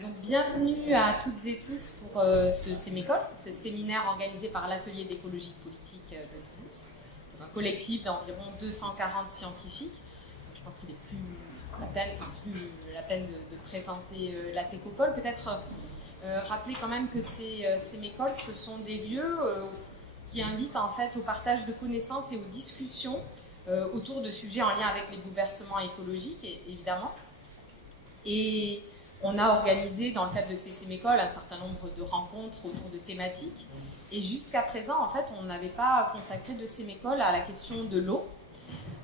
Donc, bienvenue à toutes et tous pour ce Sémécole, ce séminaire organisé par l'Atelier d'écologie politique de Toulouse, un collectif d'environ 240 scientifiques. Je pense qu'il est plus la peine de présenter la Técopole. Peut-être rappeler quand même que ces Sémécoles, ce sont des lieux qui invitent en fait au partage de connaissances et aux discussions autour de sujets en lien avec les bouleversements écologiques, évidemment. Et on a organisé dans le cadre de ces Sémécoles un certain nombre de rencontres autour de thématiques. Et jusqu'à présent, en fait, on n'avait pas consacré de Sémécoles à la question de l'eau.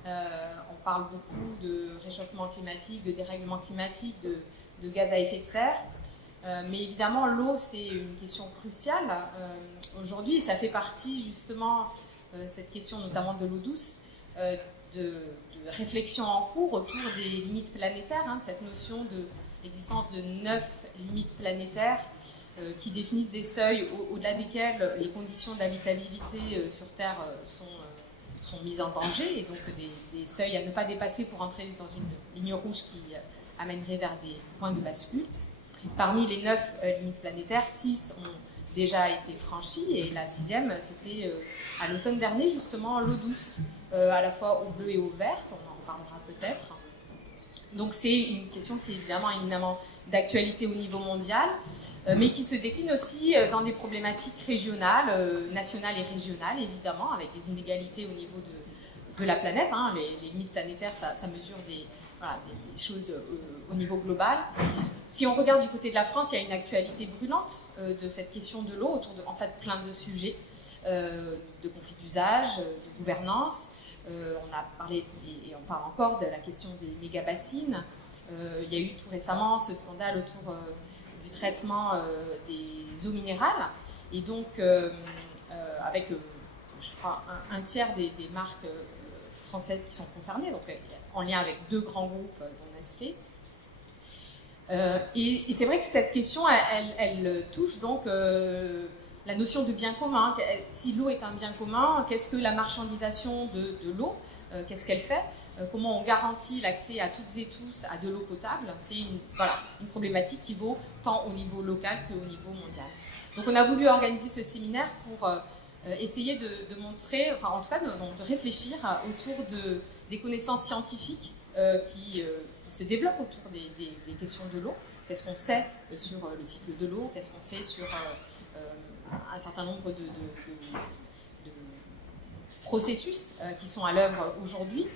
On parle beaucoup de réchauffement climatique, de dérèglement climatique, de gaz à effet de serre. Mais évidemment, l'eau, c'est une question cruciale aujourd'hui. Et ça fait partie, justement, cette question notamment de l'eau douce, de réflexion en cours autour des limites planétaires, de cette notion l'existence de 9 limites planétaires qui définissent des seuils au-delà desquels les conditions d'habitabilité sur Terre sont mises en danger, et donc des seuils à ne pas dépasser pour entrer dans une ligne rouge qui amènerait vers des points de bascule. Parmi les 9 limites planétaires, 6 ont déjà été franchies, et la 6e, c'était à l'automne dernier, justement, l'eau douce, à la fois au bleu et au vert, on en reparlera peut-être. Donc c'est une question qui est évidemment d'actualité au niveau mondial, mais qui se décline aussi dans des problématiques régionales, nationales et régionales, évidemment, avec les inégalités au niveau de la planète. Les limites planétaires, ça mesure des choses au niveau global. Si on regarde du côté de la France, il y a une actualité brûlante de cette question de l'eau, autour de en fait plein de sujets, de conflits d'usage, de gouvernance. On a parlé, et on parle encore, de la question des méga-bassines. Il y a eu tout récemment ce scandale autour du traitement des eaux minérales. Et donc, avec, je crois, un tiers des marques françaises qui sont concernées, donc en lien avec 2 grands groupes, dont Nestlé. Et c'est vrai que cette question, elle touche donc la notion de bien commun. Si l'eau est un bien commun, qu'est-ce que la marchandisation de l'eau, qu'est-ce qu'elle fait? Comment on garantit l'accès à toutes et tous à de l'eau potable? C'est une problématique qui vaut tant au niveau local qu'au niveau mondial. Donc on a voulu organiser ce séminaire pour essayer de montrer, enfin en tout cas de réfléchir autour des connaissances scientifiques qui se développent autour des questions de l'eau. Qu'est-ce qu'on sait sur le cycle de l'eau? Qu'est-ce qu'on sait sur un certain nombre de processus qui sont à l'œuvre aujourd'hui?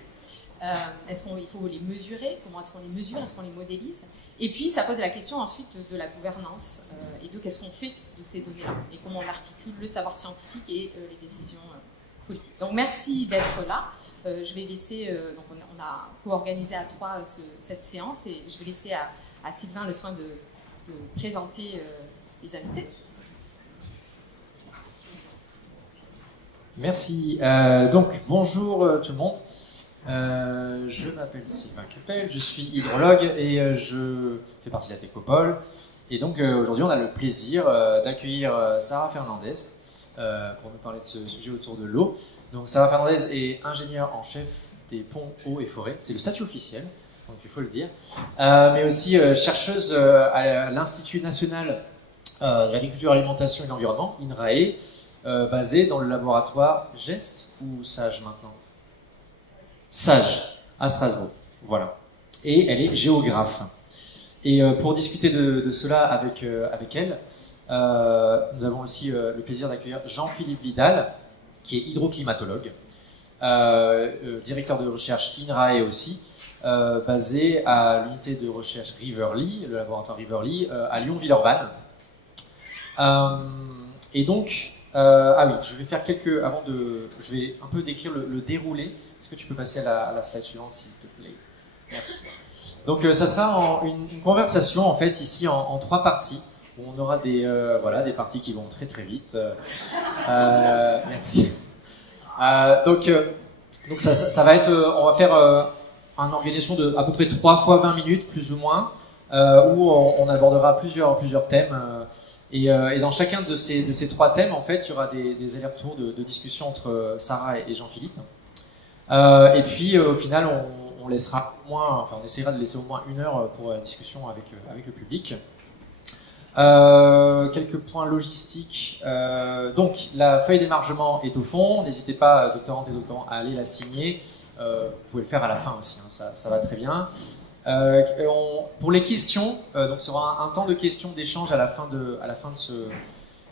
Est-ce qu'il faut les mesurer? Comment est-ce qu'on les mesure? Est-ce qu'on les modélise? Et puis, ça pose la question ensuite de la gouvernance et de qu'est-ce qu'on fait de ces données-là et comment on articule le savoir scientifique et les décisions politiques. Donc, merci d'être là. Je vais laisser, donc on a co-organisé à 3 cette séance, et je vais laisser à Sylvain le soin de présenter les invités. Merci. Donc, bonjour tout le monde. Je m'appelle Sylvain Cupel, je suis hydrologue et je fais partie de la Técopole. Et donc, aujourd'hui, on a le plaisir d'accueillir Sarah Fernandez pour nous parler de ce sujet autour de l'eau. Donc, Sarah Fernandez est ingénieure en chef des ponts, eaux et forêts. C'est le statut officiel, donc il faut le dire. Mais aussi chercheuse à l'Institut national de l'agriculture, alimentation et de l'environnement, INRAE, basée dans le laboratoire GEST ou SAGE maintenant? SAGE, à Strasbourg. Voilà. Et elle est géographe. Et pour discuter de cela avec elle, nous avons aussi le plaisir d'accueillir Jean-Philippe Vidal, qui est hydroclimatologue, directeur de recherche INRAE aussi, basé à l'unité de recherche Riverly, le laboratoire Riverly, à Lyon-Villeurbanne. Et donc, oui, je vais faire je vais un peu décrire le déroulé. Est-ce que tu peux passer à la slide suivante, s'il te plaît? Merci. Donc, ça sera une conversation, en fait, ici en 3 parties, où on aura des parties qui vont très très vite. Merci. Donc ça va être, on va faire une organisation de à peu près 3 fois 20 minutes, plus ou moins, où on abordera plusieurs thèmes. Et dans chacun de ces 3 thèmes, en fait, il y aura des allers-retours de discussion entre Sarah et Jean-Philippe. Et puis, au final, on essaiera de laisser au moins 1 heure pour la discussion avec le public. Quelques points logistiques. Donc, la feuille d'émargement est au fond. N'hésitez pas, doctorantes et doctorants, à aller la signer. Vous pouvez le faire à la fin aussi, hein, ça va très bien. Pour les questions, donc ce sera un temps de questions, d'échange à la fin de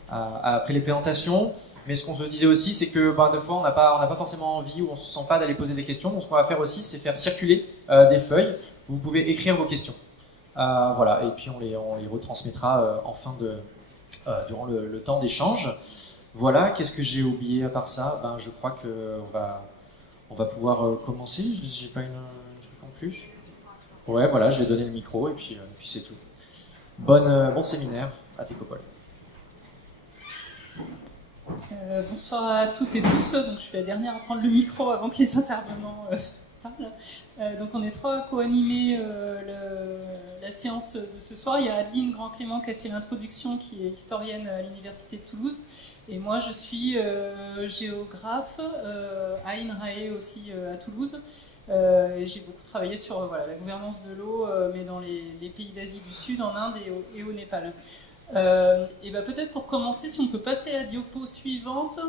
après les présentations. Mais ce qu'on se disait aussi, c'est que des fois, on n'a pas forcément envie ou on ne se sent pas d'aller poser des questions. Donc, ce qu'on va faire aussi, c'est faire circuler des feuilles. Vous pouvez écrire vos questions. Voilà, et puis on les retransmettra durant le temps d'échange. Voilà, qu'est-ce que j'ai oublié à part ça? Je crois qu'on va pouvoir commencer. Je n'ai pas une truc en plus. Ouais, voilà, je vais donner le micro et puis c'est tout. Bon séminaire à Técopole. Bonsoir à toutes et tous. Donc, je suis la dernière à prendre le micro avant que les intervenants parlent. Donc, on est trois à co-animer la séance de ce soir. Il y a Adeline Grand-Clément qui a fait l'introduction, qui est historienne à l'Université de Toulouse. Et moi, je suis géographe à INRAE aussi à Toulouse. J'ai beaucoup travaillé sur la gouvernance de l'eau, mais dans les pays d'Asie du Sud, en Inde et au Népal. Et peut-être pour commencer, si on peut passer à la diapo suivante,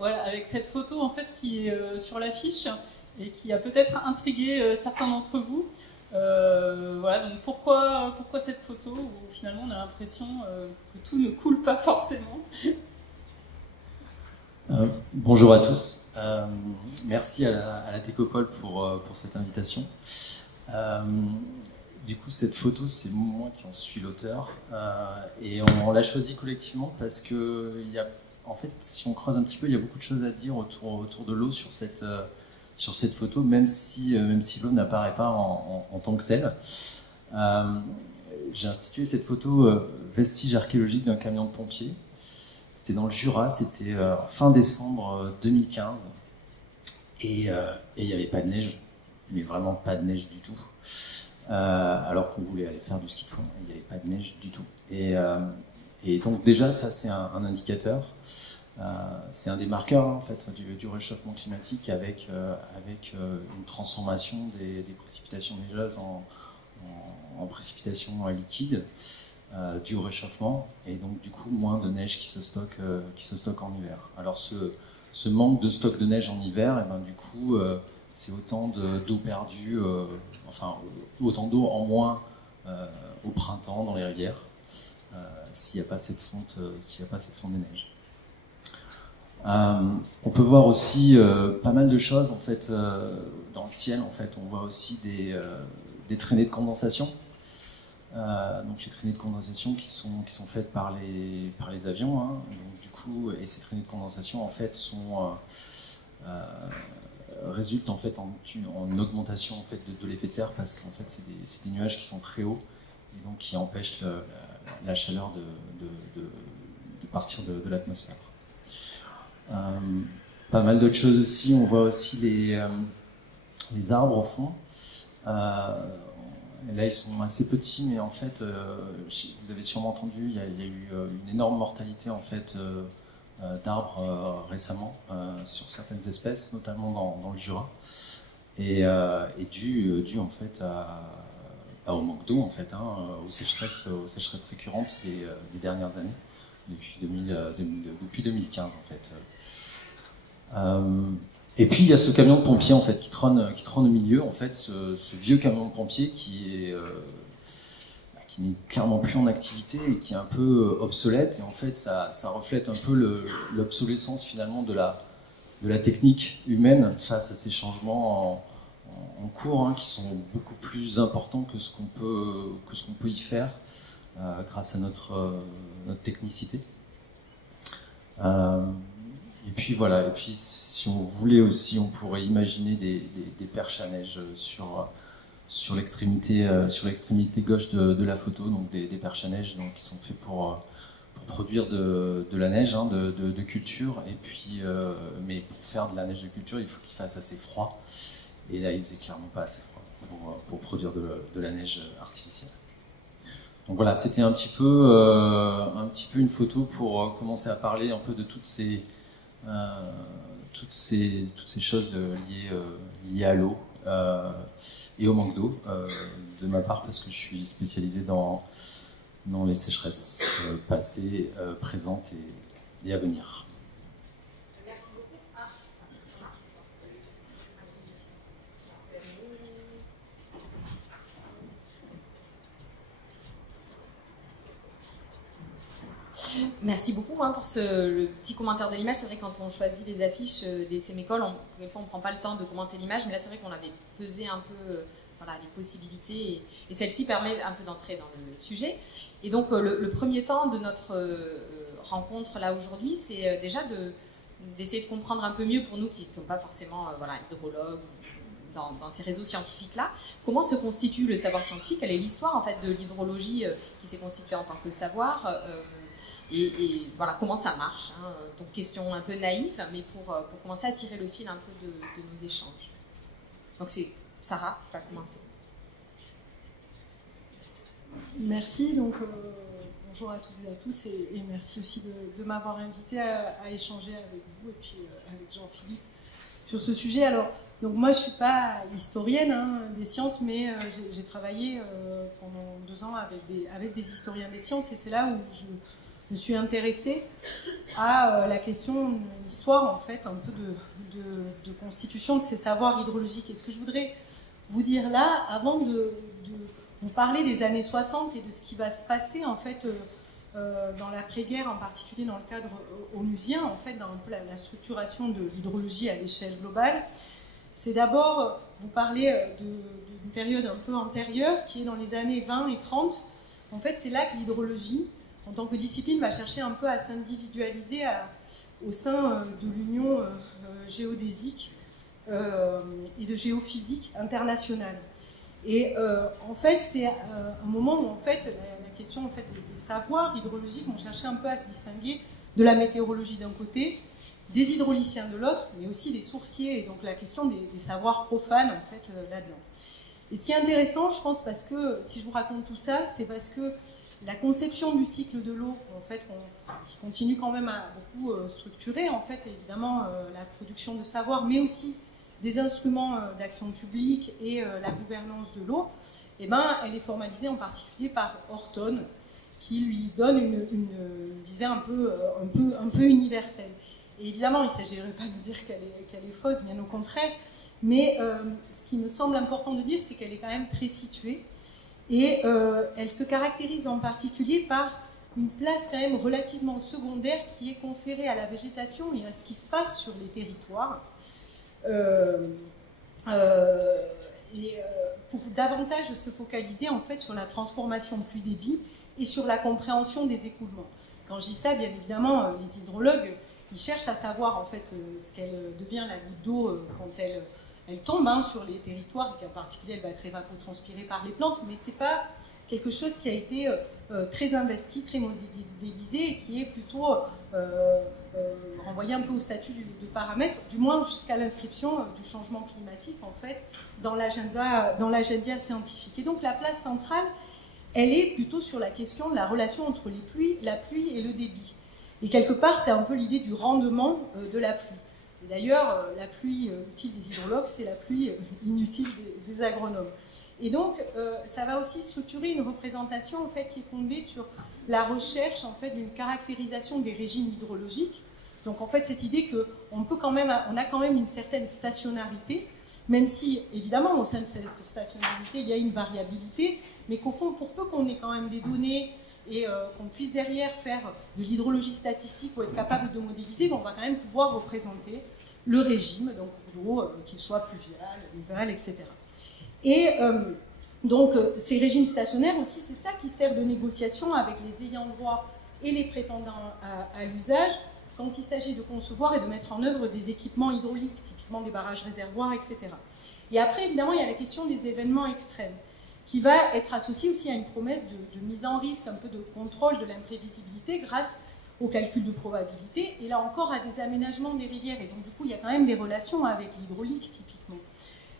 avec cette photo en fait qui est sur l'affiche et qui a peut-être intrigué certains d'entre vous. Donc pourquoi cette photo où finalement on a l'impression que tout ne coule pas forcément. Bonjour à tous. Merci à la Técopole pour cette invitation. Du coup, cette photo, c'est moi qui en suis l'auteur, et on l'a choisie collectivement parce que, en fait, si on creuse un petit peu, il y a beaucoup de choses à dire autour de l'eau sur cette photo, même si l'eau n'apparaît pas en tant que telle. J'ai institué cette photo vestige archéologique d'un camion de pompiers. C'était dans le Jura, c'était fin décembre 2015, et il n'y avait pas de neige, mais vraiment pas de neige du tout. Alors qu'on voulait aller faire du ski de fond, il n'y avait pas de neige du tout. Et donc déjà, ça c'est un indicateur, c'est un des marqueurs en fait du réchauffement climatique avec une transformation des précipitations neigeuses en précipitations liquides dû au réchauffement, et donc du coup moins de neige qui se stocke en hiver. Alors ce manque de stock de neige en hiver, et du coup c'est autant d'eau perdue, autant d'eau en moins au printemps dans les rivières, s'il n'y a pas cette fonte des neiges. On peut voir aussi pas mal de choses en fait dans le ciel. En fait, on voit aussi des traînées de condensation. Donc les traînées de condensation qui sont faites par les avions. Hein. Donc, du coup, et ces traînées de condensation en fait résultent en fait en augmentation en fait de l'effet de serre, parce qu'en fait c'est des nuages qui sont très hauts et donc qui empêchent la chaleur de partir de l'atmosphère. Pas mal d'autres choses aussi. On voit aussi les arbres au fond. Là, ils sont assez petits, mais en fait, vous avez sûrement entendu, il y a eu une énorme mortalité en fait d'arbres récemment sur certaines espèces, notamment dans le Jura, et dû en fait au manque d'eau en fait, aux sécheresses récurrentes des dernières années, depuis 2015 en fait. Et puis il y a ce camion de pompier en fait qui trône au milieu, en fait, ce vieux camion de pompier qui n'est clairement plus en activité et qui est un peu obsolète, et en fait ça reflète un peu l'obsolescence finalement de la technique humaine face à ces changements en cours, qui sont beaucoup plus importants que ce qu'on peut y faire grâce à notre technicité. Et puis voilà, et puis si on voulait aussi, on pourrait imaginer des perches à neige sur l'extrémité gauche de la photo, donc des perches à neige donc, qui sont faits pour produire de la neige, de culture, et puis mais pour faire de la neige de culture, il faut qu'il fasse assez froid, et là il faisait clairement pas assez froid pour produire de la neige artificielle. Donc voilà, c'était un petit peu une photo pour commencer à parler un peu de toutes ces choses liées à l'eau et au manque d'eau, de ma part, parce que je suis spécialisé dans dans les sécheresses passées, présentes et à venir. Merci beaucoup. Merci beaucoup pour le petit commentaire de l'image. C'est vrai que quand on choisit les affiches des Sémécoles, des fois on ne prend pas le temps de commenter l'image, mais là c'est vrai qu'on avait pesé un peu les possibilités et celle-ci permet un peu d'entrer dans le sujet. Et donc le premier temps de notre rencontre là aujourd'hui, c'est déjà d'essayer de comprendre un peu mieux pour nous qui ne sommes pas forcément hydrologues dans ces réseaux scientifiques-là, comment se constitue le savoir scientifique, quelle est l'histoire en fait de l'hydrologie qui s'est constituée en tant que savoir. Et voilà comment ça marche. Donc question un peu naïve, mais pour commencer à tirer le fil un peu de nos échanges. Donc c'est Sarah qui va commencer. Merci, donc bonjour à toutes et à tous et merci aussi de m'avoir invité à échanger avec vous et puis avec Jean-Philippe sur ce sujet. Alors, donc moi je ne suis pas historienne des sciences, mais j'ai travaillé pendant 2 ans avec des historiens des sciences et c'est là où je me suis intéressée à la question, l'histoire en fait, un peu de constitution de ces savoirs hydrologiques. Et ce que je voudrais vous dire là, avant de vous parler des années 60 et de ce qui va se passer en fait dans l'après-guerre, en particulier dans le cadre onusien, en fait, dans un peu la structuration de l'hydrologie à l'échelle globale, c'est d'abord vous parler d'une période un peu antérieure qui est dans les années 20 et 30. En fait, c'est là que l'hydrologie, en tant que discipline, va chercher un peu à s'individualiser au sein de l'Union géodésique et de géophysique internationale. Et en fait, c'est un moment où en fait, la question en fait, des savoirs hydrologiques vont chercher un peu à se distinguer de la météorologie d'un côté, des hydrauliciens de l'autre, mais aussi des sourciers, et donc la question des savoirs profanes en fait, là-dedans. Et ce qui est intéressant, je pense, parce que si je vous raconte tout ça, c'est parce que la conception du cycle de l'eau, en fait, qui continue quand même à beaucoup structurer, en fait, évidemment, la production de savoir, mais aussi des instruments d'action publique et la gouvernance de l'eau, eh ben, elle est formalisée en particulier par Horton, qui lui donne une visée un peu universelle. Et évidemment, il ne s'agirait pas de dire qu'elle est fausse, bien au contraire, mais ce qui me semble important de dire, c'est qu'elle est quand même très située, et elle se caractérise en particulier par une place quand même relativement secondaire qui est conférée à la végétation et à ce qui se passe sur les territoires, pour davantage se focaliser en fait sur la transformation de pluie-débit et sur la compréhension des écoulements. Quand je dis ça, bien évidemment, les hydrologues, ils cherchent à savoir en fait ce qu'elle devient la goutte d'eau quand elle tombe sur les territoires, et qu'en particulier elle va être évapotranspirée par les plantes, mais c'est pas quelque chose qui a été très investi, très modélisé, et qui est plutôt renvoyé un peu au statut de paramètre, du moins jusqu'à l'inscription du changement climatique en fait dans l'agenda scientifique. Et donc la place centrale, elle est plutôt sur la question de la relation entre la pluie et le débit. Et quelque part, c'est un peu l'idée du rendement de la pluie. Et d'ailleurs, la pluie utile des hydrologues, c'est la pluie inutile des agronomes. Et donc, ça va aussi structurer une représentation en fait, qui est fondée sur la recherche en fait, d'une caractérisation des régimes hydrologiques. Donc, en fait, cette idée qu'on a quand même une certaine stationnarité, même si, évidemment, au sein de cette stationnarité, il y a une variabilité, mais qu'au fond, pour peu qu'on ait quand même des données et qu'on puisse derrière faire de l'hydrologie statistique ou être capable de modéliser, on va quand même pouvoir représenter le régime, donc l'eau, qu'il soit pluvial, nival, etc. Et donc, ces régimes stationnaires aussi, c'est ça qui sert de négociation avec les ayants droit et les prétendants à l'usage quand il s'agit de concevoir et de mettre en œuvre des équipements hydrauliques, typiquement des barrages réservoirs, etc. Et après, évidemment, il y a la question des événements extrêmes, qui va être associée aussi à une promesse de mise en risque, un peu de contrôle de l'imprévisibilité grâce au calcul de probabilité, et là encore à des aménagements des rivières. Et donc, du coup, il y a quand même des relations avec l'hydraulique, typiquement.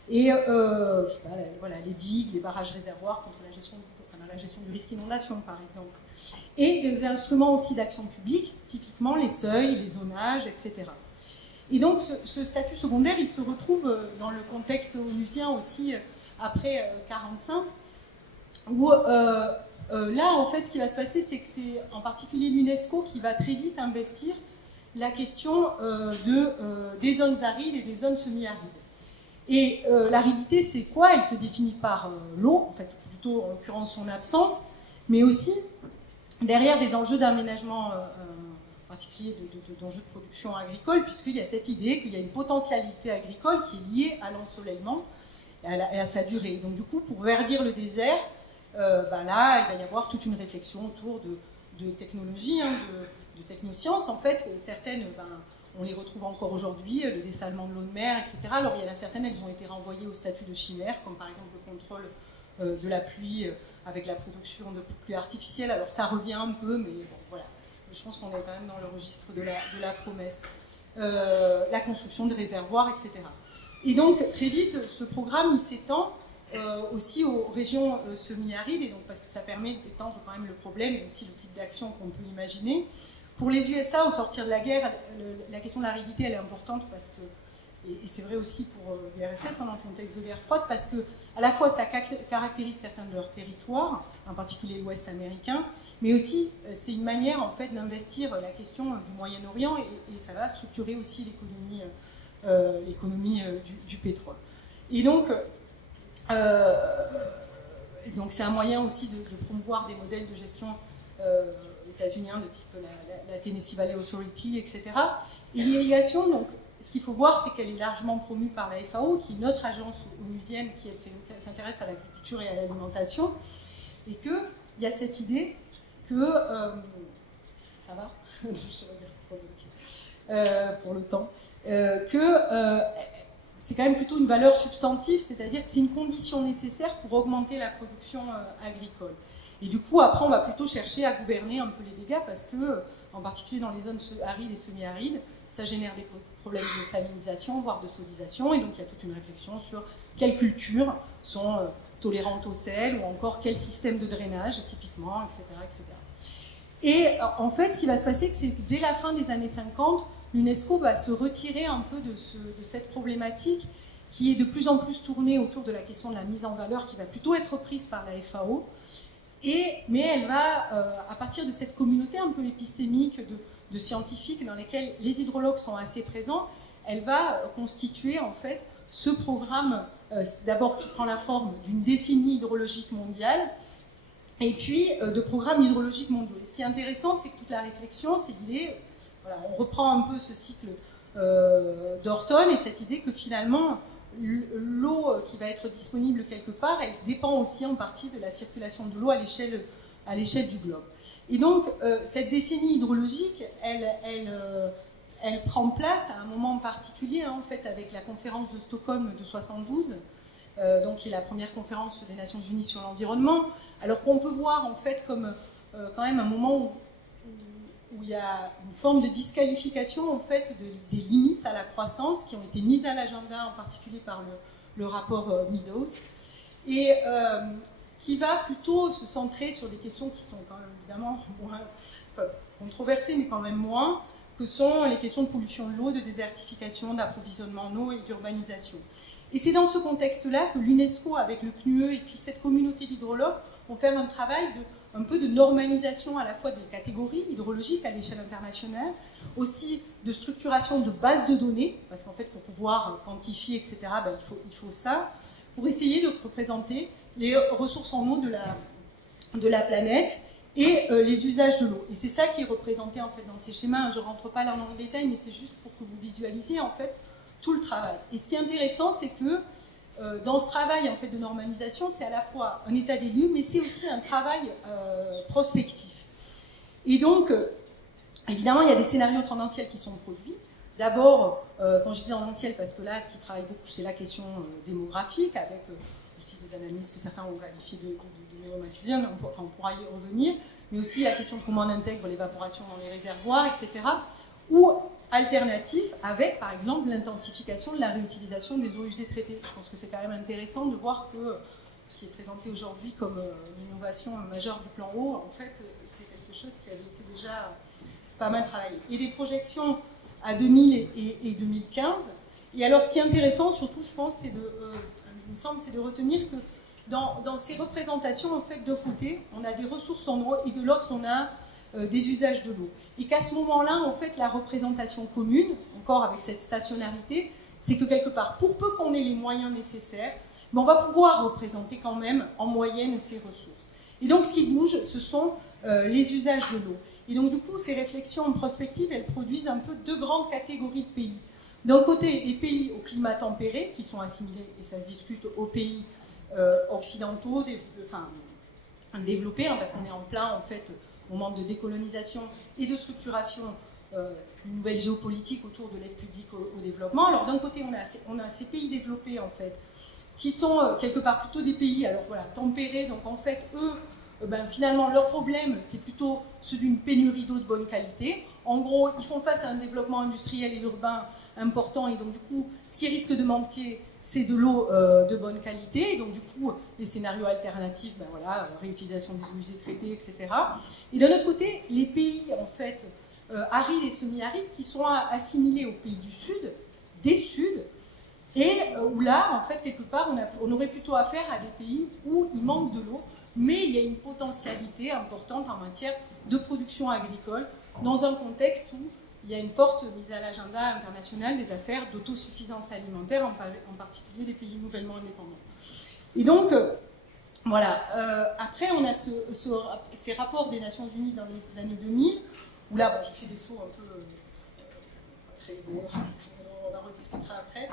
Et je sais pas, voilà, les digues, les barrages réservoirs contre la gestion du risque inondation, par exemple. Et des instruments aussi d'action publique, typiquement les seuils, les zonages, etc. Et donc, ce statut secondaire, il se retrouve dans le contexte onusien aussi après 1945, où là, en fait, ce qui va se passer, c'est que c'est en particulier l'UNESCO qui va très vite investir la question des zones arides et des zones semi-arides. Et l'aridité, c'est quoi? Elle se définit par l'eau, en fait, plutôt en l'occurrence son absence, mais aussi derrière des enjeux d'aménagement particulier d'enjeux de production agricole, puisqu'il y a cette idée qu'il y a une potentialité agricole qui est liée à l'ensoleillement et à sa durée. Donc du coup, pour verdir le désert, là, il va y avoir toute une réflexion autour de technologies, de technosciences, en fait. Certaines, on les retrouve encore aujourd'hui, le dessalement de l'eau de mer, etc. Alors il y en a certaines, elles ont été renvoyées au statut de chimère, comme par exemple le contrôle de la pluie avec la production de pluie artificielle. Alors ça revient un peu, mais bon, voilà. Je pense qu'on est quand même dans le registre de la promesse. La construction de réservoirs, etc. Et donc, très vite, ce programme, il s'étend aussi aux régions semi-arides, et donc parce que ça permet d'étendre quand même le problème et aussi le type d'action qu'on peut imaginer. Pour les USA, au sortir de la guerre, la question de l'aridité, elle est importante parce que, et c'est vrai aussi pour l'URSS dans le contexte de guerre froide, parce que à la fois ça caractérise certains de leurs territoires, en particulier l'Ouest américain, mais aussi c'est une manière en fait d'investir la question du Moyen-Orient et ça va structurer aussi l'économie du pétrole. Et donc c'est un moyen aussi de promouvoir des modèles de gestion états-uniens de type la Tennessee Valley Authority, etc. Et l'irrigation, donc, ce qu'il faut voir, c'est qu'elle est largement promue par la FAO, qui est une autre agence onusienne qui s'intéresse à l'agriculture et à l'alimentation, et qu'il y a cette idée que... ça va je regarde pour le temps. C'est quand même plutôt une valeur substantive, c'est-à-dire que c'est une condition nécessaire pour augmenter la production agricole. Et du coup, après, on va plutôt chercher à gouverner un peu les dégâts parce que, en particulier dans les zones arides et semi-arides, ça génère des problèmes de salinisation, voire de sodisation. Et donc, il y a toute une réflexion sur quelles cultures sont tolérantes au sel ou encore quel système de drainage, typiquement, etc., etc. Et en fait, ce qui va se passer, c'est que dès la fin des années 50, l'UNESCO va se retirer un peu de cette problématique qui est de plus en plus tournée autour de la question de la mise en valeur, qui va plutôt être prise par la FAO. Mais elle va, à partir de cette communauté un peu épistémique de scientifiques dans lesquels les hydrologues sont assez présents, elle va constituer en fait ce programme, d'abord qui prend la forme d'une décennie hydrologique mondiale, et puis de programmes hydrologiques mondiaux. Et ce qui est intéressant, c'est que toute la réflexion, c'est l'idée, voilà, on reprend un peu ce cycle d'Orton et cette idée que finalement, l'eau qui va être disponible quelque part, elle dépend aussi en partie de la circulation de l'eau à l'échelle du globe. Et donc, cette décennie hydrologique, elle prend place à un moment particulier, hein, en fait, avec la conférence de Stockholm de 72, donc qui est la première conférence des Nations Unies sur l'environnement, alors qu'on peut voir en fait comme quand même un moment où il y a une forme de disqualification en fait des limites à la croissance qui ont été mises à l'agenda en particulier par le rapport Meadows et qui va plutôt se centrer sur des questions qui sont quand même évidemment moins controversées mais quand même moins, que sont les questions de pollution de l'eau, de désertification, d'approvisionnement en eau et d'urbanisation. Et c'est dans ce contexte-là que l'UNESCO, avec le CNUE et puis cette communauté d'hydrologues, vont faire un travail un peu de normalisation à la fois des catégories hydrologiques à l'échelle internationale, aussi de structuration de bases de données, parce qu'en fait, pour pouvoir quantifier, etc., il faut ça, pour essayer de représenter les ressources en eau de la planète et les usages de l'eau. Et c'est ça qui est représenté en fait dans ces schémas. Je ne rentre pas là dans le détail, mais c'est juste pour que vous visualisiez en fait tout le travail. Et ce qui est intéressant, c'est que dans ce travail en fait, de normalisation, c'est à la fois un état des lieux, mais c'est aussi un travail prospectif. Et donc, évidemment, il y a des scénarios tendanciels qui sont produits. D'abord, quand je dis tendanciel, parce que là, ce qui travaille beaucoup, c'est la question démographique, avec aussi des analyses que certains ont qualifiées de néo-malthusiennes, on pourra y revenir, mais aussi la question de comment on intègre l'évaporation dans les réservoirs, etc. Ou alternatif avec, par exemple, l'intensification de la réutilisation des eaux usées traitées. Je pense que c'est quand même intéressant de voir que ce qui est présenté aujourd'hui comme l'innovation majeure du plan eau, en fait, c'est quelque chose qui avait été déjà pas mal travaillé. Et des projections à 2000 et 2015. Et alors, ce qui est intéressant, surtout, je pense, il me semble, c'est de retenir que dans ces représentations, en fait, d'un côté, on a des ressources en eau et de l'autre, on a des usages de l'eau. Et qu'à ce moment-là, en fait, la représentation commune, encore avec cette stationnarité, c'est que quelque part, pour peu qu'on ait les moyens nécessaires, on va pouvoir représenter quand même en moyenne ces ressources. Et donc, ce qui bouge, ce sont les usages de l'eau. Et donc, du coup, ces réflexions en prospective, elles produisent un peu deux grandes catégories de pays. D'un côté, les pays au climat tempéré, qui sont assimilés, et ça se discute, aux pays occidentaux, développés, hein, parce qu'on est en plein, en fait, moment de décolonisation et de structuration d'une nouvelle géopolitique autour de l'aide publique au développement. Alors, d'un côté, on a ces pays développés, en fait, qui sont quelque part plutôt des pays, alors voilà, tempérés, donc en fait, eux, finalement, leur problème, c'est plutôt ceux d'une pénurie d'eau de bonne qualité. En gros, ils font face à un développement industriel et urbain important, et donc du coup, ce qui risque de manquer, c'est de l'eau de bonne qualité. Et donc du coup, les scénarios alternatifs, réutilisation des eaux usées traitées, etc. Et d'un autre côté, les pays, en fait, arides et semi-arides, qui sont assimilés aux pays du Sud, des Suds, et où là, en fait, quelque part, on aurait plutôt affaire à des pays où il manque de l'eau, mais il y a une potentialité importante en matière de production agricole, dans un contexte où il y a une forte mise à l'agenda international des affaires d'autosuffisance alimentaire, en particulier des pays nouvellement indépendants. Et donc, voilà. Après, on a ces rapports des Nations Unies dans les années 2000, où là, je fais des sauts un peu très verts, on en rediscutera après.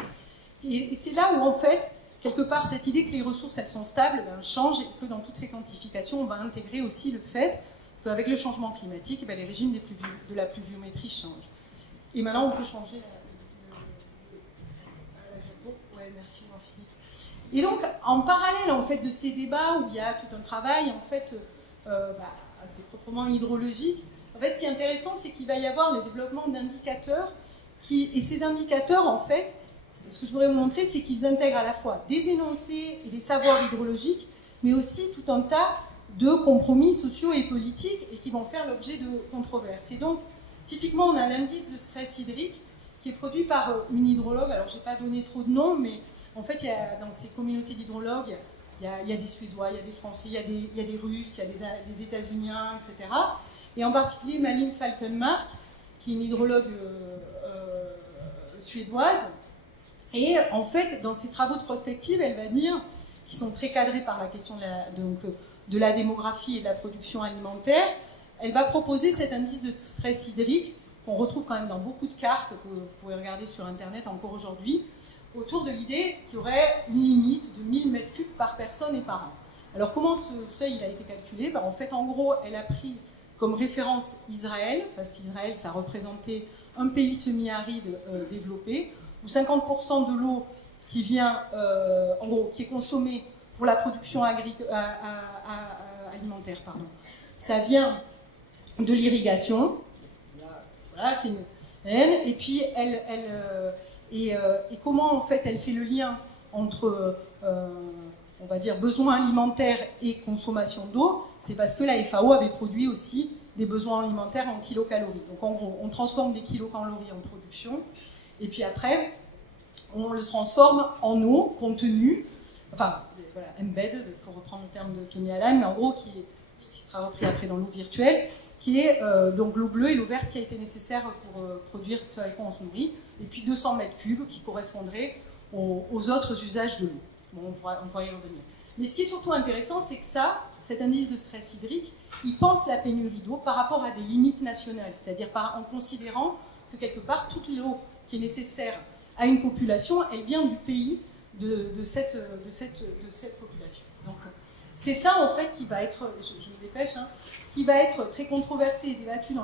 Et c'est là où, en fait, quelque part, cette idée que les ressources, elles sont stables, change, et que dans toutes ces quantifications, on va intégrer aussi le fait qu'avec le changement climatique, les régimes de la pluviométrie changent. Et maintenant, on peut changer ouais, merci Jean-Philippe. Et donc, en parallèle, en fait, de ces débats où il y a tout un travail, en fait, assez proprement hydrologique, en fait, ce qui est intéressant, c'est qu'il va y avoir le développement d'indicateurs et ces indicateurs, en fait, ce que je voudrais vous montrer, c'est qu'ils intègrent à la fois des énoncés et des savoirs hydrologiques, mais aussi tout un tas de compromis sociaux et politiques et qui vont faire l'objet de controverses. Et donc, typiquement, on a l'indice de stress hydrique qui est produit par une hydrologue. Alors, je n'ai pas donné trop de noms, mais en fait, dans ces communautés d'hydrologues, il y a des Suédois, il y a des Français, il y a des Russes, il y a des États-Uniens, etc. Et en particulier, Malin Falkenmark, qui est une hydrologue suédoise. Et en fait, dans ses travaux de prospective, elle va dire, qui sont très cadrés par la question de la démographie et de la production alimentaire, elle va proposer cet indice de stress hydrique, qu'on retrouve quand même dans beaucoup de cartes, que vous pouvez regarder sur Internet encore aujourd'hui, autour de l'idée qu'il y aurait une limite de 1000 m3 par personne et par an. Alors comment ce seuil a été calculé? En fait, en gros, elle a pris comme référence Israël, parce qu'Israël, ça représentait un pays semi-aride développé, où 50% de l'eau qui vient, en gros, qui est consommée pour la production alimentaire, ça vient de l'irrigation. Voilà, c'est une haine. Et puis, et comment, en fait, elle fait le lien entre, on va dire, besoins alimentaires et consommation d'eau? C'est parce que la FAO avait produit aussi des besoins alimentaires en kilocalories. Donc, en gros, on transforme des kilocalories en production. Et puis après, on le transforme en eau contenue, enfin, voilà, embedded, pour reprendre le terme de Tony Allen, mais en gros, qui sera repris après dans l'eau virtuelle, qui est donc l'eau bleue et l'eau verte qui a été nécessaire pour produire ce à quoi on se nourrit, et puis 200 m3 qui correspondraient aux autres usages de l'eau. Bon, on pourra y revenir. Mais ce qui est surtout intéressant, c'est que cet indice de stress hydrique, il pense la pénurie d'eau par rapport à des limites nationales, c'est-à-dire en considérant que quelque part, toute l'eau qui est nécessaire à une population, elle vient du pays de cette population. Donc, c'est ça, en fait, qui va être, je me dépêche, qui va être très controversé et débattu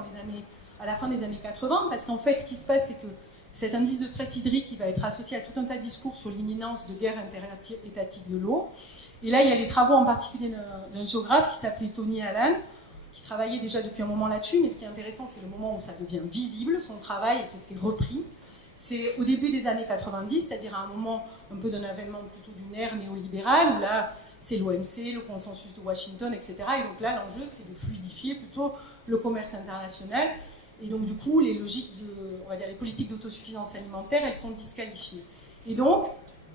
à la fin des années 80, parce qu'en fait, ce qui se passe, c'est que cet indice de stress hydrique, il va être associé à tout un tas de discours sur l'imminence de guerre interétatique de l'eau. Et là, il y a les travaux en particulier d'un géographe qui s'appelait Tony Allen, qui travaillait déjà depuis un moment là-dessus, mais ce qui est intéressant, c'est le moment où ça devient visible, son travail, et que c'est repris. C'est au début des années 90, c'est-à-dire à un moment un peu d'un avènement plutôt d'une ère néolibérale, où là, c'est l'OMC, le consensus de Washington, etc. Et donc là, l'enjeu, c'est de fluidifier plutôt le commerce international. Et donc, du coup, les logiques on va dire les politiques d'autosuffisance alimentaire, elles sont disqualifiées. Et donc,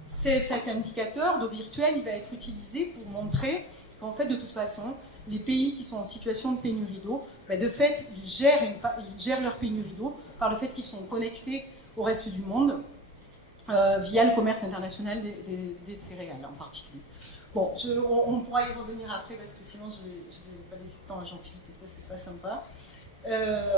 cet indicateur d'eau virtuelle, il va être utilisé pour montrer qu'en fait, de toute façon, les pays qui sont en situation de pénurie d'eau, de fait, ils gèrent leur pénurie d'eau par le fait qu'ils sont connectés au reste du monde via le commerce international des céréales en particulier. Bon, on pourra y revenir après parce que sinon je vais pas laisser de temps à Jean-Philippe et ça c'est pas sympa.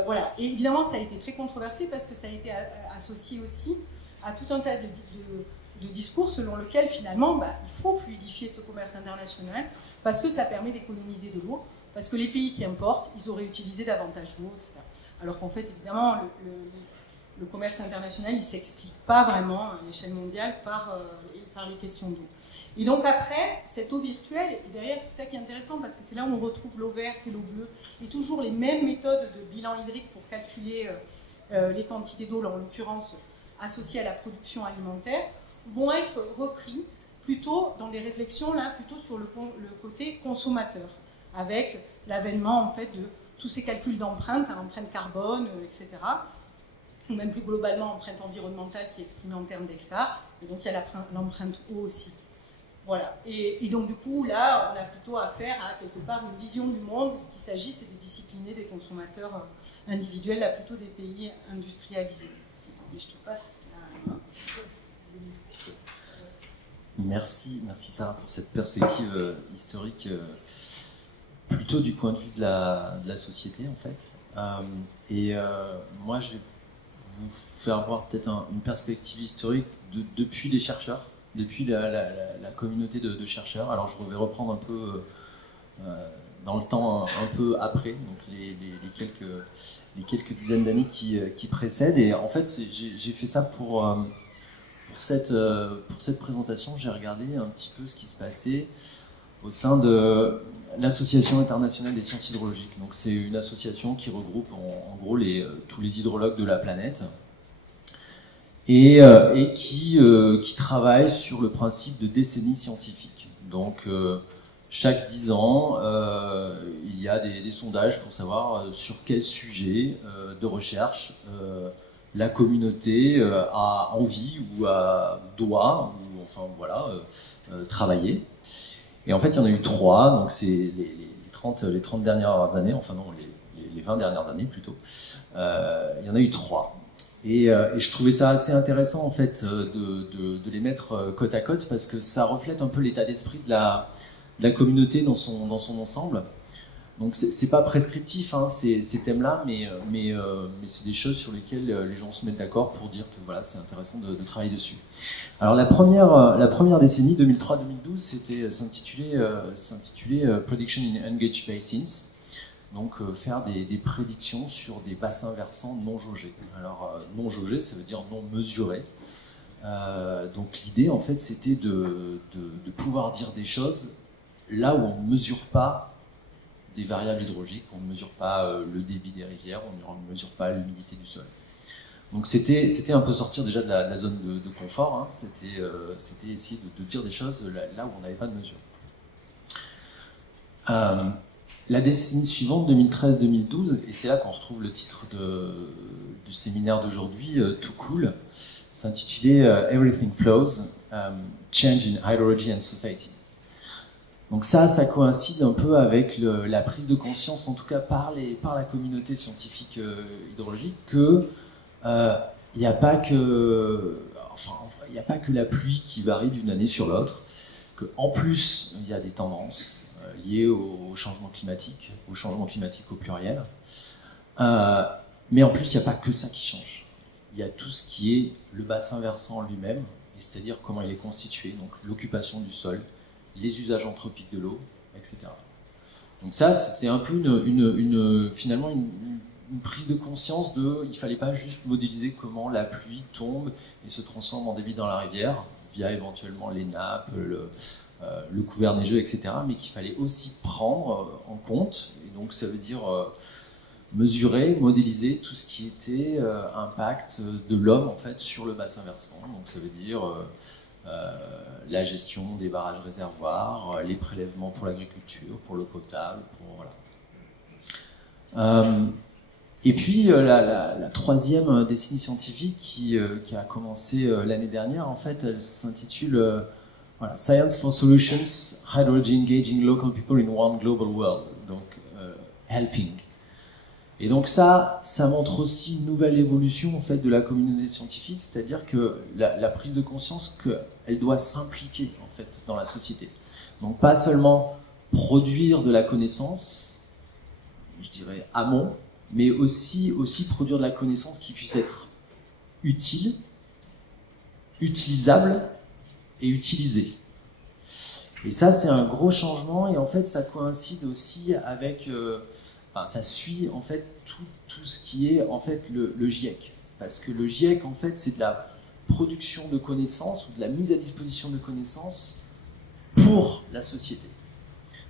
Voilà. Et évidemment ça a été très controversé parce que ça a été associé aussi à tout un tas de discours selon lequel finalement il faut fluidifier ce commerce international parce que ça permet d'économiser de l'eau, parce que les pays qui importent, ils auraient utilisé davantage d'eau, etc. Alors qu'en fait évidemment le commerce international, il ne s'explique pas vraiment à l'échelle mondiale par les questions d'eau. Et donc après, cette eau virtuelle, et derrière c'est ça qui est intéressant parce que c'est là où on retrouve l'eau verte et l'eau bleue, et toujours les mêmes méthodes de bilan hydrique pour calculer les quantités d'eau, en l'occurrence associées à la production alimentaire, vont être repris plutôt dans des réflexions là, plutôt sur le côté consommateur, avec l'avènement en fait de tous ces calculs d'empreinte, empreinte carbone, etc., ou même plus globalement empreinte environnementale qui est exprimée en termes d'hectares, et donc il y a l'empreinte eau aussi. Voilà, et donc du coup là on a plutôt affaire à quelque part une vision du monde où ce qu'il s'agit c'est de discipliner des consommateurs individuels, là plutôt des pays industrialisés. Et je te passe la... Merci Sarah pour cette perspective historique plutôt du point de vue de la société en fait. Moi je vais vous faire voir peut-être une perspective historique depuis les chercheurs, depuis la communauté de chercheurs. Alors je vais reprendre un peu dans le temps un peu après, donc les quelques dizaines d'années qui précèdent. Et en fait j'ai fait ça pour cette présentation. J'ai regardé un petit peu ce qui se passait au sein de l'Association internationale des sciences hydrologiques. Donc c'est une association qui regroupe en gros tous les hydrologues de la planète et qui travaille sur le principe de décennie scientifique. Donc chaque 10 ans, il y a des sondages pour savoir sur quel sujet de recherche la communauté a envie ou doit, ou enfin voilà, travailler. Et en fait, il y en a eu 3, donc c'est les 30 dernières années, enfin non, les 20 dernières années plutôt. Il y en a eu 3. Et je trouvais ça assez intéressant en fait de les mettre côte à côte parce que ça reflète un peu l'état d'esprit de la communauté dans son ensemble. Donc c'est pas prescriptif hein, ces thèmes-là, mais c'est des choses sur lesquelles les gens se mettent d'accord pour dire que voilà, c'est intéressant de travailler dessus. Alors la première décennie, 2003-2012, s'intitulait Prediction in Engaged Basins, donc faire des prédictions sur des bassins versants non jaugés. Alors non jaugés, ça veut dire non mesurés. Donc l'idée en fait c'était de pouvoir dire des choses là où on ne mesure pas des variables hydrologiques, on ne mesure pas le débit des rivières, on ne mesure pas l'humidité du sol. Donc c'était un peu sortir déjà de la zone de confort, hein. C'était essayer de dire des choses là où on n'avait pas de mesure. La décennie suivante, 2013-2012, et c'est là qu'on retrouve le titre du séminaire d'aujourd'hui, Too Cool, s'intitulait Everything Flows, Change in Hydrology and Society. Donc ça coïncide un peu avec la prise de conscience, en tout cas par la communauté scientifique hydrologique, que il n'y a pas que la pluie qui varie d'une année sur l'autre, qu'en plus il y a des tendances liées au changement climatique au pluriel, mais en plus il n'y a pas que ça qui change. Il y a tout ce qui est le bassin versant en lui-même, c'est-à-dire comment il est constitué, donc l'occupation du sol, les usages anthropiques de l'eau, etc. Donc ça, c'était un peu finalement une prise de conscience il ne fallait pas juste modéliser comment la pluie tombe et se transforme en débit dans la rivière, via éventuellement les nappes, le couvert neigeux, etc., mais qu'il fallait aussi prendre en compte, et donc ça veut dire mesurer, modéliser tout ce qui était impact de l'homme en fait sur le bassin versant. Donc ça veut dire la gestion des barrages réservoirs, les prélèvements pour l'agriculture, pour l'eau potable, pour voilà. Et puis la troisième décennie scientifique qui a commencé l'année dernière, en fait, elle s'intitule voilà, Science for Solutions, Hydrology Engaging Local People in One Global World, donc helping. Et donc ça montre aussi une nouvelle évolution en fait de la communauté scientifique, c'est-à-dire que la prise de conscience qu'elle doit s'impliquer en fait dans la société. Donc pas seulement produire de la connaissance, je dirais amont, mais aussi produire de la connaissance qui puisse être utile, utilisable et utilisée. Et ça, c'est un gros changement, et en fait, ça coïncide aussi avec, ça suit en fait tout ce qui est en fait le GIEC, parce que le GIEC, en fait, c'est de la production de connaissances ou de la mise à disposition de connaissances pour la société.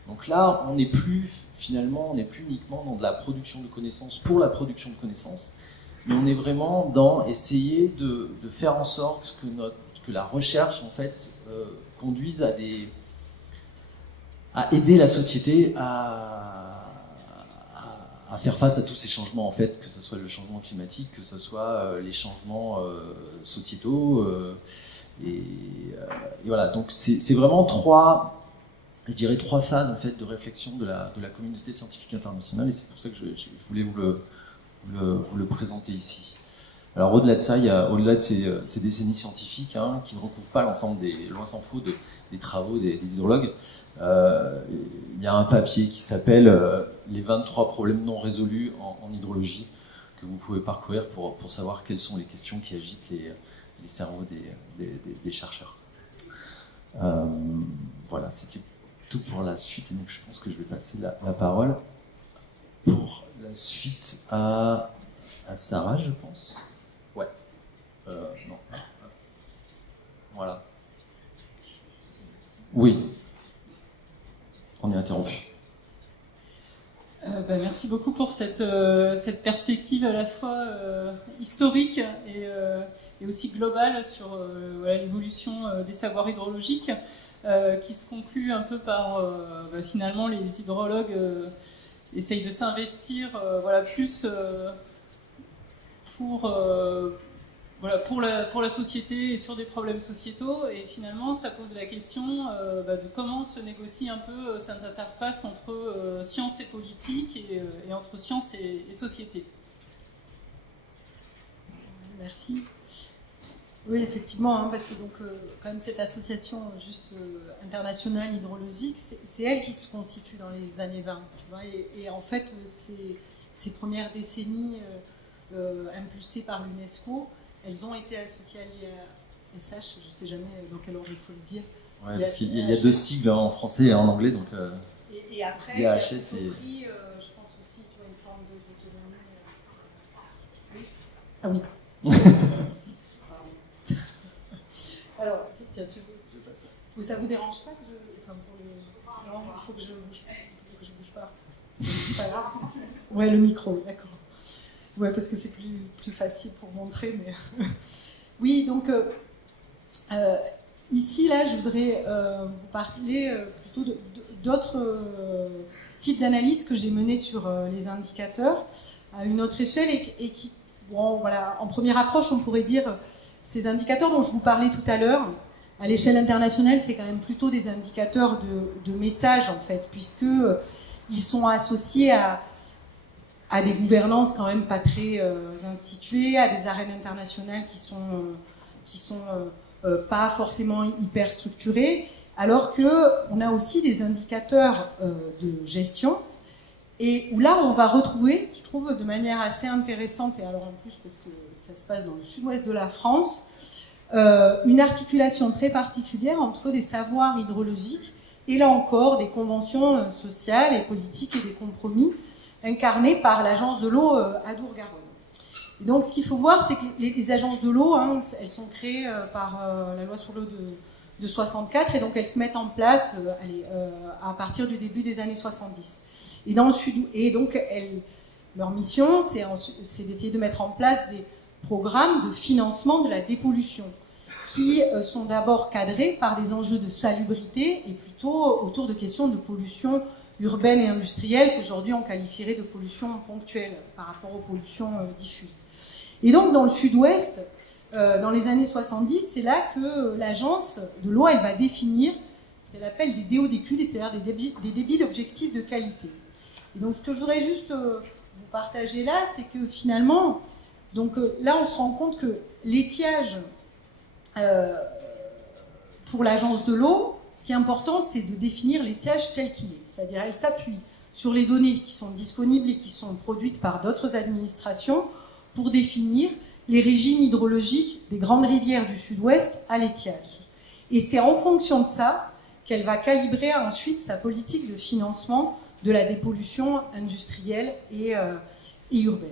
Donc là, on n'est plus uniquement dans de la production de connaissances pour la production de connaissances, mais on est vraiment dans essayer de faire en sorte que la recherche en fait conduise à aider la société à faire face à tous ces changements en fait, que ce soit le changement climatique, que ce soit les changements sociétaux, et voilà. Donc c'est vraiment trois phases en fait de réflexion de la communauté scientifique internationale, et c'est pour ça que je voulais vous le présenter ici. Alors au-delà de ça, il y a au-delà de ces décennies scientifiques qui ne recouvrent pas l'ensemble loin s'en faut des travaux des hydrologues, il y a un papier qui s'appelle les 23 problèmes non résolus en hydrologie, que vous pouvez parcourir pour savoir quelles sont les questions qui agitent les cerveaux des chercheurs. Voilà, c'était tout pour la suite, et donc je pense que je vais passer la parole pour la suite à Sarah, je pense. Ouais. Non. Voilà. Oui. On est interrompu. Merci beaucoup pour cette perspective à la fois historique et aussi globale sur l'évolution des savoirs hydrologiques, qui se conclut un peu par finalement les hydrologues essayent de s'investir plus pour la société et sur des problèmes sociétaux, et finalement ça pose la question de comment se négocie un peu cette interface entre science et politique et entre science et société. Merci. Oui, effectivement, parce que donc quand même cette association internationale hydrologique, c'est elle qui se constitue dans les années 20, tu vois, et en fait ces premières décennies impulsées par l'UNESCO, elles ont été associées à l'IASH, je ne sais jamais dans quel ordre il faut le dire. Ouais, parce qu'il y a deux sigles en français et en anglais, donc. Et après, l'IAHS, ils ont pris, je pense aussi, tu vois, une forme d'autonomie. Ah oui. Alors, tiens, ça vous dérange pas que non, il faut que je bouge pas. C'est pas grave. Ouais, le micro, d'accord. Ouais, parce que c'est plus facile pour montrer, mais oui, donc ici, là, je voudrais vous parler plutôt d'autres types d'analyses que j'ai menées sur les indicateurs à une autre échelle et qui, bon, voilà, en première approche, on pourrait dire ces indicateurs dont je vous parlais tout à l'heure, à l'échelle internationale, c'est quand même plutôt des indicateurs de messages, en fait, puisque ils sont associés à des gouvernances quand même pas très instituées, à des arènes internationales qui sont pas forcément hyper structurées, alors qu'on a aussi des indicateurs de gestion, et où là on va retrouver, je trouve de manière assez intéressante, et alors en plus parce que ça se passe dans le sud-ouest de la France, une articulation très particulière entre des savoirs hydrologiques et là encore des conventions sociales et politiques et des compromis incarnés par l'agence de l'eau Adour-Garonne. Et donc ce qu'il faut voir, c'est que les agences de l'eau, elles sont créées par la loi sur l'eau de 64, et donc elles se mettent en place à partir du début des années 70. Et dans le sud, et donc leur mission, c'est d'essayer de mettre en place des programmes de financement de la dépollution, qui sont d'abord cadrés par des enjeux de salubrité et plutôt autour de questions de pollution urbaine et industrielle qu'aujourd'hui on qualifierait de pollution ponctuelle par rapport aux pollutions diffuses. Et donc dans le sud-ouest, dans les années 70, c'est là que l'agence de l'eau, elle va définir ce qu'elle appelle des DODQ, c'est-à-dire des débits d'objectifs de qualité. Et donc ce que je voudrais juste vous partager là, c'est que finalement, donc là on se rend compte que l'étiage pour l'agence de l'eau, ce qui est important, c'est de définir l'étiage tel qu'il est. C'est-à-dire elle s'appuie sur les données qui sont disponibles et qui sont produites par d'autres administrations pour définir les régimes hydrologiques des grandes rivières du sud-ouest à l'étiage. Et c'est en fonction de ça qu'elle va calibrer ensuite sa politique de financement de la dépollution industrielle et urbaine.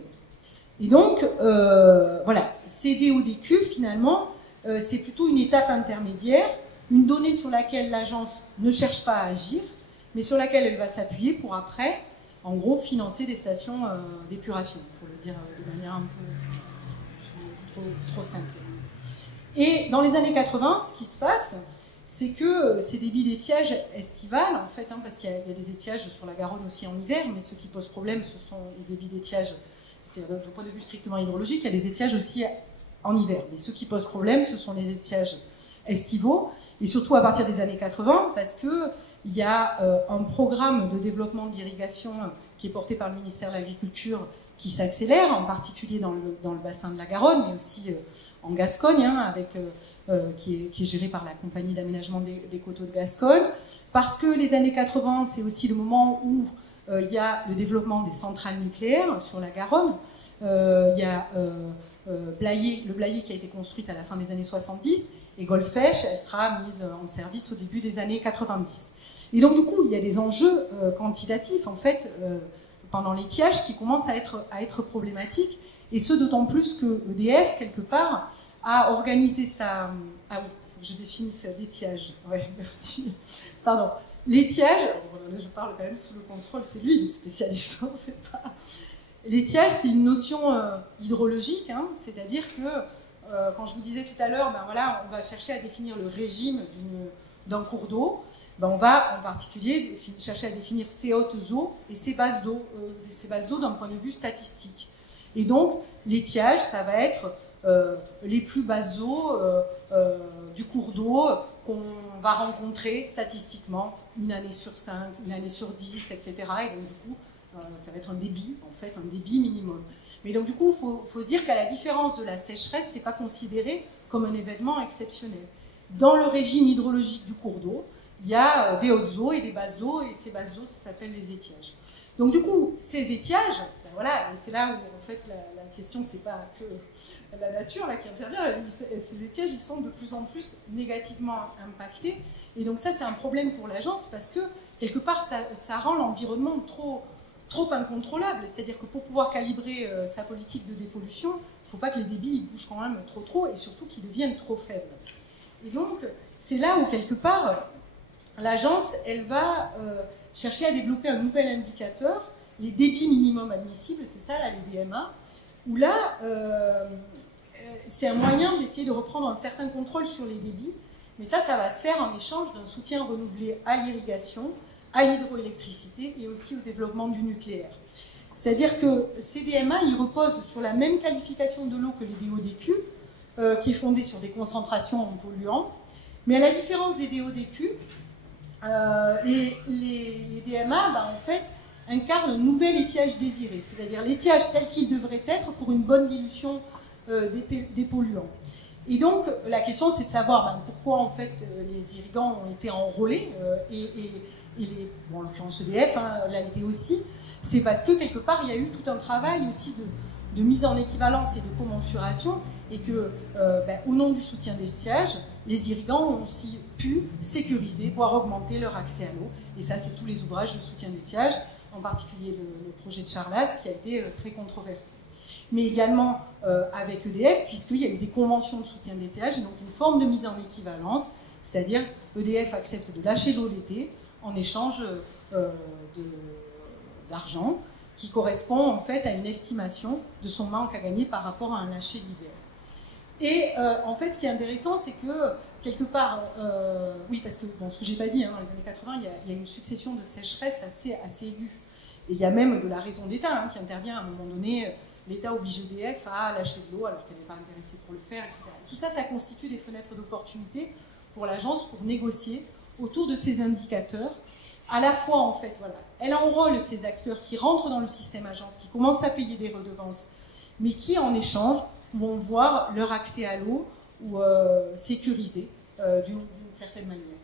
Et donc, voilà, ces DODQ, finalement, c'est plutôt une étape intermédiaire, une donnée sur laquelle l'agence ne cherche pas à agir, mais sur laquelle elle va s'appuyer pour après, en gros, financer des stations d'épuration, pour le dire de manière un peu trop simple. Et dans les années 80, ce qui se passe, c'est que ces débits d'étiage estivales, en fait, parce qu'il y a des étiages sur la Garonne aussi en hiver, mais ce qui pose problème, ce sont les débits d'étiage, c'est d'un point de vue strictement hydrologique, il y a des étiages aussi en hiver. Mais ce qui pose problème, ce sont les étiages estivaux, et surtout à partir des années 80, parce qu'il y a un programme de développement de l'irrigation qui est porté par le ministère de l'Agriculture qui s'accélère, en particulier dans le bassin de la Garonne, mais aussi en Gascogne, qui est géré par la compagnie d'aménagement des coteaux de Gascogne, parce que les années 80, c'est aussi le moment où il y a le développement des centrales nucléaires sur la Garonne. Il y a le Blayais qui a été construite à la fin des années 70, et Golfech, elle sera mise en service au début des années 90. Et donc du coup, il y a des enjeux quantitatifs, en fait, pendant l'étiage qui commencent à être problématiques, et ce d'autant plus que EDF, quelque part, a organisé sa... Ah oui, il faut que je définisse l'étiage. Ouais, merci. Pardon. L'étiage, je parle quand même sous le contrôle, c'est lui le spécialiste, on ne sait pas. L'étiage, c'est une notion hydrologique, c'est-à-dire que, quand je vous disais tout à l'heure, voilà, on va chercher à définir le régime d'un cours d'eau, on va en particulier chercher à définir ses hautes eaux et ses basses d'eau d'un point de vue statistique. Et donc, l'étiage, ça va être les plus basses eaux du cours d'eau qu'on va rencontrer statistiquement une année sur 5, une année sur 10, etc. Et donc, du coup, ça va être un débit, en fait, un débit minimum. Mais donc, du coup, il faut se dire qu'à la différence de la sécheresse, ce n'est pas considéré comme un événement exceptionnel. Dans le régime hydrologique du cours d'eau, il y a des hautes eaux et des basses eaux, et ces basses eaux, ça s'appelle les étiages. Donc, du coup, ces étiages, voilà, et c'est là où, en fait, la question, c'est pas que la nature là, qui intervient, ces étiages, ils sont de plus en plus négativement impactés, et donc ça, c'est un problème pour l'agence, parce que, quelque part, ça rend l'environnement trop incontrôlable, c'est-à-dire que pour pouvoir calibrer sa politique de dépollution, il ne faut pas que les débits bougent quand même trop, et surtout qu'ils deviennent trop faibles. Et donc, c'est là où, quelque part, l'agence, elle va chercher à développer un nouvel indicateur, les débits minimums admissibles, c'est ça, là, les DMA, où là, c'est un moyen d'essayer de reprendre un certain contrôle sur les débits, mais ça va se faire en échange d'un soutien renouvelé à l'irrigation, à l'hydroélectricité et aussi au développement du nucléaire. C'est-à-dire que ces DMA, ils reposent sur la même qualification de l'eau que les DODQ, qui est fondée sur des concentrations en polluants, mais à la différence des DODQ, les DMA, en fait, incarnent un nouvel étiage désiré, c'est-à-dire l'étiage tel qu'il devrait être pour une bonne dilution des polluants. Et donc, la question, c'est de savoir pourquoi, en fait, les irrigants ont été enrôlés, en l'occurrence EDF, l'a été aussi, c'est parce que, quelque part, il y a eu tout un travail aussi de mise en équivalence et de commensuration, et que, au nom du soutien d'étiage, les irrigants ont aussi pu sécuriser, voire augmenter leur accès à l'eau. Et ça, c'est tous les ouvrages de soutien d'étiage, en particulier le projet de Charlas, qui a été très controversé. Mais également avec EDF, puisqu'il y a eu des conventions de soutien d'étiage, et donc une forme de mise en équivalence, c'est-à-dire EDF accepte de lâcher l'eau l'été en échange d'argent, qui correspond en fait à une estimation de son manque à gagner par rapport à un lâcher d'hiver. Et en fait, ce qui est intéressant, c'est que quelque part, oui, parce que bon, ce que j'ai pas dit, hein, dans les années 80, il y a une succession de sécheresses assez aiguës. Et il y a même de la raison d'État qui intervient à un moment donné. L'État oblige EDF à lâcher de l'eau alors qu'elle n'est pas intéressée pour le faire, etc. Tout ça, ça constitue des fenêtres d'opportunité pour l'agence pour négocier autour de ces indicateurs. À la fois, en fait, voilà, elle enrôle ces acteurs qui rentrent dans le système agence, qui commencent à payer des redevances, mais qui, en échange, vont voir leur accès à l'eau ou sécurisé d'une certaine manière.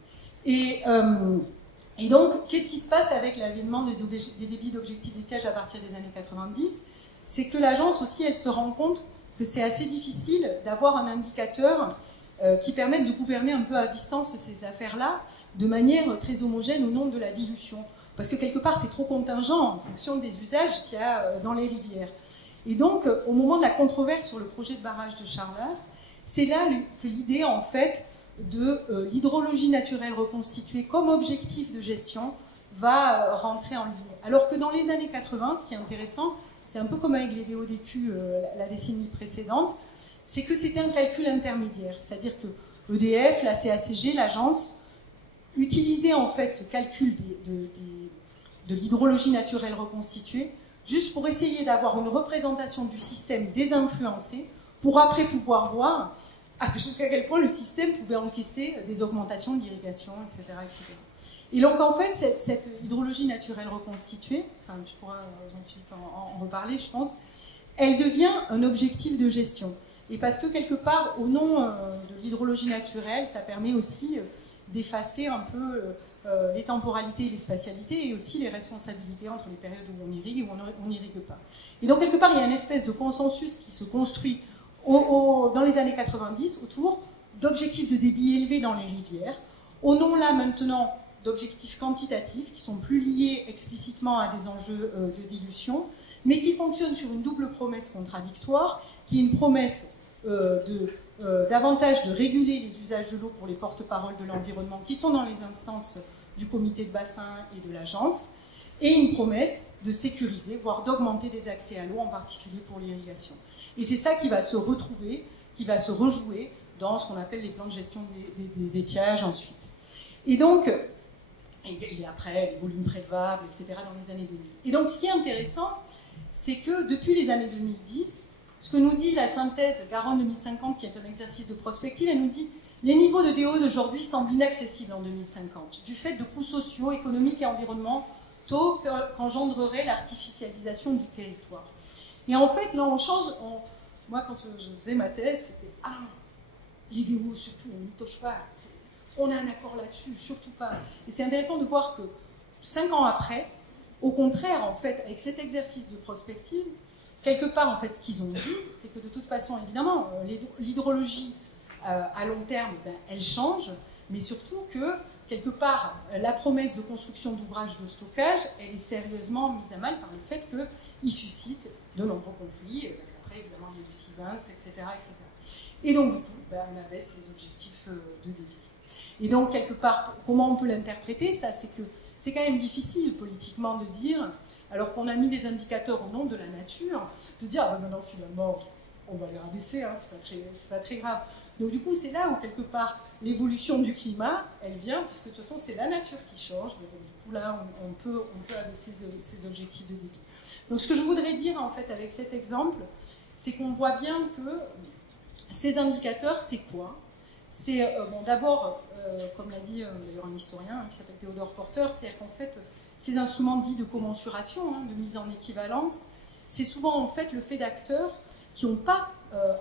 Et donc, qu'est-ce qui se passe avec l'avènement des débits d'objectifs d'étiage à partir des années 90 ? C'est que l'agence aussi, elle se rend compte que c'est assez difficile d'avoir un indicateur qui permette de gouverner un peu à distance ces affaires-là de manière très homogène au nom de la dilution. Parce que quelque part, c'est trop contingent en fonction des usages qu'il y a dans les rivières. Et donc, au moment de la controverse sur le projet de barrage de Charlas, c'est là que l'idée, en fait, de l'hydrologie naturelle reconstituée comme objectif de gestion va rentrer en ligne. Alors que dans les années 80, ce qui est intéressant, c'est un peu comme avec les DODQ la décennie précédente, c'est que c'était un calcul intermédiaire. C'est-à-dire que EDF, la CACG, l'agence, utilisaient en fait ce calcul de l'hydrologie naturelle reconstituée juste pour essayer d'avoir une représentation du système désinfluencé pour après pouvoir voir jusqu'à quel point le système pouvait encaisser des augmentations de l'irrigation, etc., etc. Et donc, en fait, cette hydrologie naturelle reconstituée, enfin, tu pourras, Jean-Philippe, en reparler, je pense, elle devient un objectif de gestion. Et parce que, quelque part, au nom de l'hydrologie naturelle, ça permet aussi d'effacer un peu les temporalités et les spatialités, et aussi les responsabilités entre les périodes où on irrigue et où on n'irrigue pas. Et donc, quelque part, il y a une espèce de consensus qui se construit dans les années 90 autour d'objectifs de débit élevés dans les rivières, au nom, là, maintenant, d'objectifs quantitatifs qui sont plus liés explicitement à des enjeux de dilution, mais qui fonctionnent sur une double promesse contradictoire, qui est une promesse davantage de réguler les usages de l'eau pour les porte-paroles de l'environnement qui sont dans les instances du comité de bassin et de l'agence, et une promesse de sécuriser, voire d'augmenter des accès à l'eau, en particulier pour l'irrigation. Et c'est ça qui va se retrouver, qui va se rejouer dans ce qu'on appelle les plans de gestion des étiages ensuite. Et donc, et après, les volumes prélevables, etc., dans les années 2000. Et donc, ce qui est intéressant, c'est que depuis les années 2010, ce que nous dit la synthèse Garonne 2050, qui est un exercice de prospective, elle nous dit les niveaux de DO d'aujourd'hui semblent inaccessibles en 2050, du fait de coûts sociaux, économiques et environnementaux qu'engendrerait l'artificialisation du territoire. Et en fait, là, on change. Moi, quand je faisais ma thèse, c'était « Ah, les DO, surtout, on n'y touche pas. On a un accord là-dessus, surtout pas. » Et c'est intéressant de voir que 5 ans après, au contraire, en fait, avec cet exercice de prospective, quelque part, en fait, ce qu'ils ont vu, c'est que de toute façon, évidemment, l'hydrologie à long terme, elle change, mais surtout que, quelque part, la promesse de construction d'ouvrages de stockage, elle est sérieusement mise à mal par le fait qu'ils suscitent de nombreux conflits, parce qu'après, évidemment, il y a du Sivens, etc., etc. Et donc, du coup, on abaisse les objectifs de débit. Et donc, quelque part, comment on peut l'interpréter, ça, c'est que c'est quand même difficile politiquement de dire, alors qu'on a mis des indicateurs au nom de la nature, de dire, ah ben maintenant, finalement, on va les rabaisser, hein, c'est pas très grave. Donc, du coup, c'est là où, quelque part, l'évolution du climat, elle vient, puisque de toute façon, c'est la nature qui change, mais donc, du coup, là, on peut abaisser ces objectifs de débit. Donc, ce que je voudrais dire, en fait, avec cet exemple, c'est qu'on voit bien que ces indicateurs, c'est quoi ? C'est, bon, d'abord, comme l'a dit d'ailleurs un historien qui s'appelle Théodore Porter, c'est-à-dire qu'en fait, ces instruments dits de commensuration, de mise en équivalence, c'est souvent en fait le fait d'acteurs qui n'ont pas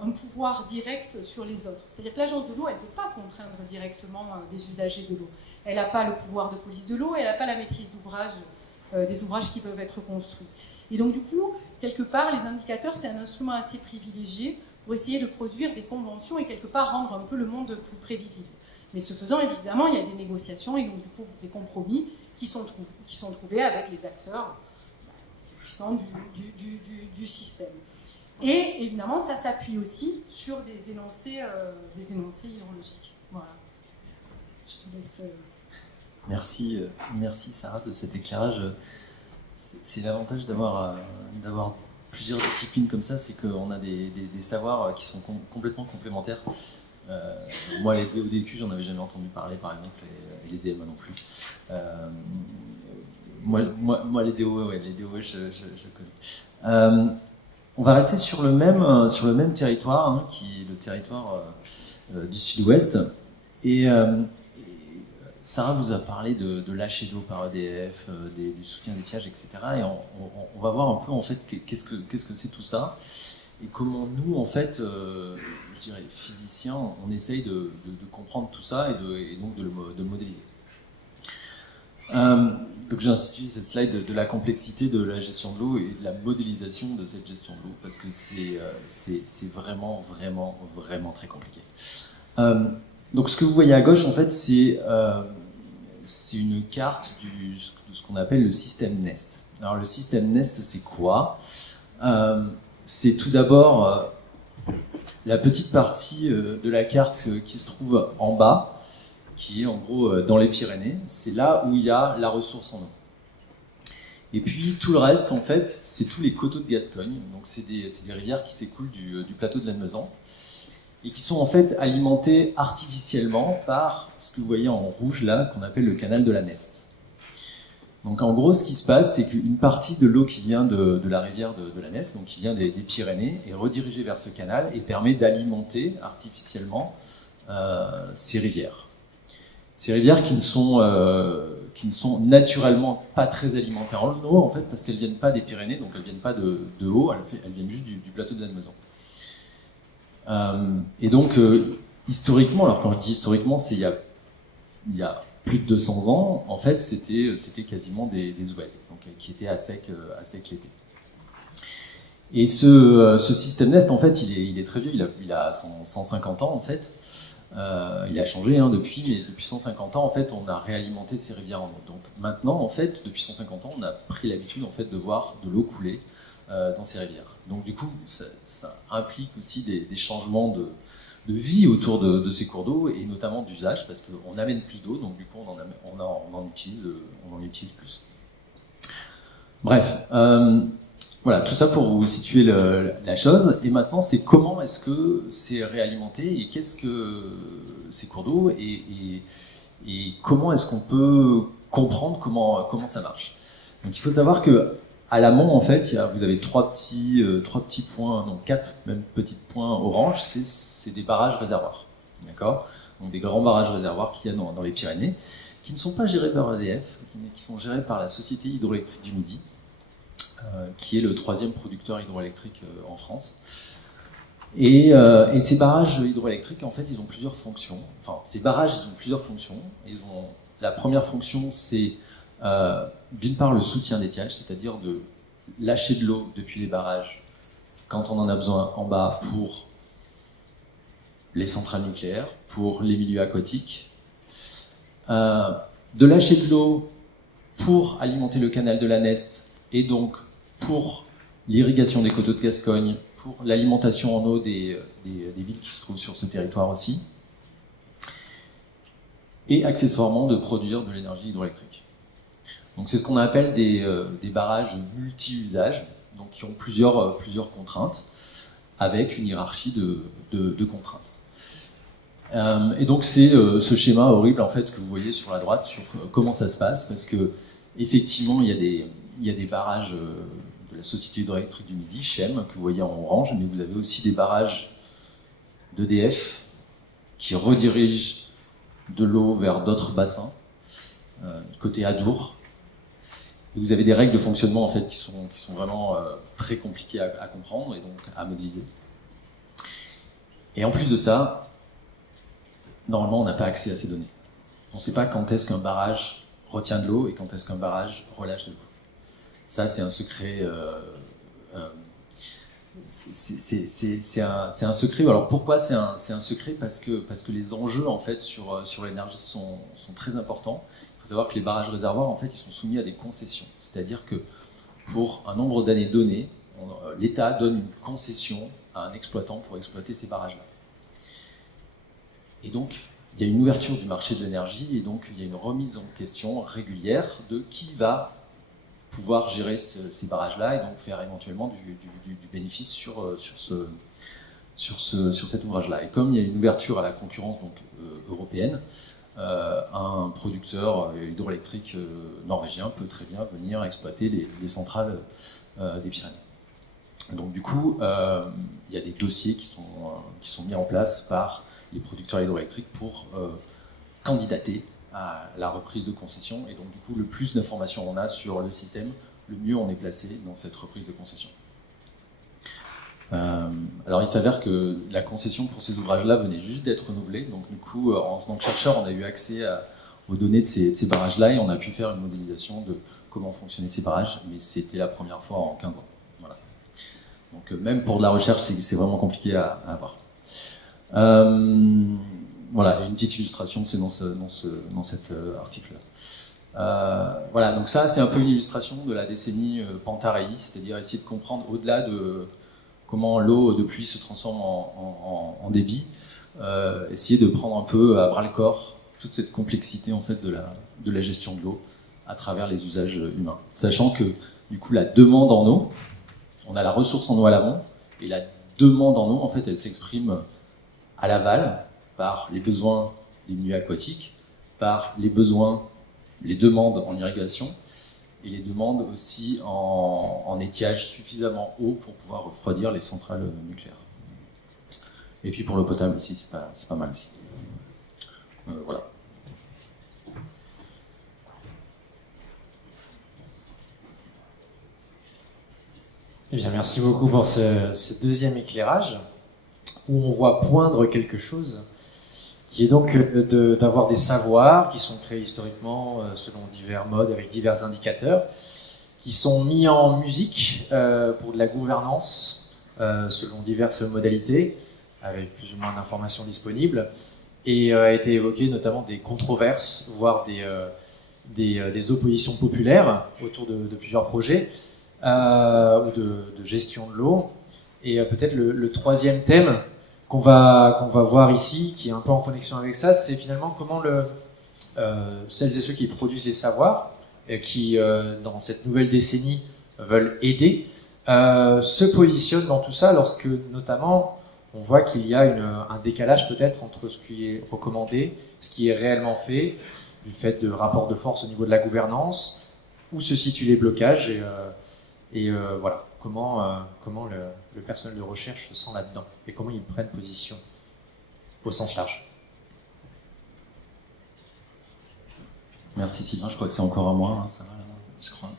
un pouvoir direct sur les autres. C'est-à-dire que l'agence de l'eau, elle ne peut pas contraindre directement des usagers de l'eau. Elle n'a pas le pouvoir de police de l'eau, elle n'a pas la maîtrise d'ouvrage, des ouvrages qui peuvent être construits. Et donc du coup, quelque part, les indicateurs, c'est un instrument assez privilégié pour essayer de produire des conventions et quelque part rendre un peu le monde plus prévisible. Mais ce faisant, évidemment, il y a des négociations et donc du coup des compromis qui sont trouvés avec les acteurs puissants du système. Et évidemment, ça s'appuie aussi sur des énoncés hydrologiques. Voilà. Je te laisse. Merci Sarah de cet éclairage. C'est l'avantage d'avoir plusieurs disciplines comme ça, c'est qu'on a des savoirs qui sont complètement complémentaires. Moi, les DODQ, j'en avais jamais entendu parler, par exemple, et les DMA non plus. Moi, les DOE, ouais, les DOE, je connais. On va rester sur le même territoire, hein, qui est le territoire du Sud-Ouest. Et Sarah vous a parlé de lâcher d'eau par EDF, du soutien d'étiage, etc. Et on va voir un peu, en fait, qu'est-ce que c'est tout ça, et comment nous, en fait, je dirais, physiciens, on essaye de comprendre tout ça et donc de le modéliser. Donc j'ai institué cette slide de la complexité de la gestion de l'eau et de la modélisation de cette gestion de l'eau, parce que c'est vraiment, vraiment, vraiment très compliqué. Donc ce que vous voyez à gauche, en fait, c'est une carte de ce qu'on appelle le système NEST. Alors le système NEST, c'est quoi? C'est tout d'abord la petite partie de la carte qui se trouve en bas, qui est en gros dans les Pyrénées. C'est là où il y a la ressource en eau. Et puis tout le reste, en fait, c'est tous les coteaux de Gascogne. Donc c'est des rivières qui s'écoulent du plateau de Lannemezan et qui sont en fait alimentées artificiellement par ce que vous voyez en rouge là, qu'on appelle le canal de la Neste. Donc en gros, ce qui se passe, c'est qu'une partie de l'eau qui vient de la rivière de la Neste, donc qui vient des Pyrénées, est redirigée vers ce canal et permet d'alimenter artificiellement ces rivières. Ces rivières qui ne sont naturellement pas très alimentées en eau, en fait, parce qu'elles viennent pas des Pyrénées, donc elles viennent pas de haut, elles viennent juste du plateau de Lannemezan. Et donc, historiquement, alors quand je dis historiquement, c'est il y a plus de 200 ans, en fait, c'était quasiment des ouelles, donc qui étaient à sec l'été. Et ce système NEST, en fait, il est très vieux, il a 150 ans, en fait. Il a changé depuis, mais depuis 150 ans, en fait, on a réalimenté ces rivières en eau. Donc maintenant, en fait, depuis 150 ans, on a pris l'habitude, en fait, de voir de l'eau couler dans ces rivières. Donc du coup, ça implique aussi des changements de vie autour de ces cours d'eau, et notamment d'usage, parce qu'on amène plus d'eau, donc du coup, on en utilise plus. Bref. Voilà, tout ça pour vous situer la chose. Et maintenant, c'est comment est-ce que c'est réalimenté et qu'est-ce que ces cours d'eau et comment est-ce qu'on peut comprendre comment ça marche. Donc, il faut savoir que à l'amont, en fait, vous avez trois petits points, non 4 même petits points orange. C'est des barrages réservoirs, d'accord. Donc des grands barrages réservoirs qu'il y a dans les Pyrénées, qui ne sont pas gérés par EDF, mais qui sont gérés par la Société hydroélectrique du Midi. Qui est le 3e producteur hydroélectrique en France. Et ces barrages hydroélectriques, en fait, ils ont plusieurs fonctions. Enfin, ces barrages, ils ont plusieurs fonctions. La première fonction, c'est d'une part le soutien d'étiage, c'est-à-dire de lâcher de l'eau depuis les barrages quand on en a besoin en bas pour les centrales nucléaires, pour les milieux aquatiques, de lâcher de l'eau pour alimenter le canal de la Neste, et donc pour l'irrigation des coteaux de Gascogne, pour l'alimentation en eau des villes qui se trouvent sur ce territoire aussi, et accessoirement de produire de l'énergie hydroélectrique. Donc c'est ce qu'on appelle des barrages multi-usages, donc qui ont plusieurs contraintes, avec une hiérarchie de contraintes. Et donc c'est ce schéma horrible, en fait, que vous voyez sur la droite, sur comment ça se passe, parce que effectivement il y a des barrages de la Société hydroélectrique du Midi, Chem, que vous voyez en orange, mais vous avez aussi des barrages d'EDF qui redirigent de l'eau vers d'autres bassins, côté Adour. Et vous avez des règles de fonctionnement, en fait, qui sont vraiment très compliquées à comprendre et donc à modéliser. Et en plus de ça, normalement, on n'a pas accès à ces données. On ne sait pas quand est-ce qu'un barrage retient de l'eau et quand est-ce qu'un barrage relâche de l'eau. Ça, c'est un secret. C'est un secret. Alors pourquoi c'est un secret? Parce que les enjeux, en fait, sur l'énergie sont très importants. Il faut savoir que les barrages réservoirs, en fait, ils sont soumis à des concessions. C'est-à-dire que pour un nombre d'années donné, l'État donne une concession à un exploitant pour exploiter ces barrages-là. Et donc, il y a une ouverture du marché de l'énergie et donc il y a une remise en question régulière de qui va pouvoir gérer ces barrages-là et donc faire éventuellement du bénéfice sur sur cet ouvrage-là. Et comme il y a une ouverture à la concurrence donc, européenne, un producteur hydroélectrique norvégien peut très bien venir exploiter les centrales des Pyrénées. Donc du coup, il y a des dossiers qui sont mis en place par les producteurs hydroélectriques pour candidater à la reprise de concession. Et donc du coup, le plus d'informations on a sur le système, le mieux on est placé dans cette reprise de concession. Alors il s'avère que la concession pour ces ouvrages-là venait juste d'être renouvelée, donc du coup en tant que chercheur on a eu accès aux données de ces barrages-là et on a pu faire une modélisation de comment fonctionnaient ces barrages, mais c'était la première fois en 15 ans. Voilà. Donc même pour de la recherche c'est vraiment compliqué à avoir. Voilà, une petite illustration, c'est dans cet article-là. Voilà, donc ça c'est un peu une illustration de la décennie Pantaraï, c'est-à-dire essayer de comprendre au-delà de comment l'eau de pluie se transforme en débit, essayer de prendre un peu à bras-le-corps toute cette complexité en fait de la gestion de l'eau à travers les usages humains. Sachant que du coup la demande en eau, on a la ressource en eau à l'avant, et la demande en eau en fait elle s'exprime à l'aval par les besoins des milieux aquatiques, par les demandes en irrigation, et les demandes aussi en étiage suffisamment haut pour pouvoir refroidir les centrales nucléaires. Et puis pour l'eau potable aussi, c'est pas mal aussi. Voilà. Eh bien, merci beaucoup pour ce deuxième éclairage, où on voit poindre quelque chose, qui est donc d'avoir des savoirs qui sont créés historiquement selon divers modes, avec divers indicateurs, qui sont mis en musique pour de la gouvernance, selon diverses modalités, avec plus ou moins d'informations disponibles, et a été évoqué notamment des controverses, voire des oppositions populaires autour de plusieurs projets, ou de gestion de l'eau. Et peut-être le troisième thème qu'on va voir ici, qui est un peu en connexion avec ça, c'est finalement comment celles et ceux qui produisent les savoirs, qui dans cette nouvelle décennie veulent aider, se positionnent dans tout ça, lorsque notamment on voit qu'il y a un décalage peut-être entre ce qui est recommandé, ce qui est réellement fait, du fait de rapports de force au niveau de la gouvernance, où se situent les blocages, et voilà, comment le personnel de recherche se sent là-dedans, et comment ils prennent position au sens large. Merci Sylvain, je crois que c'est encore à moi, hein, ça va, je crois.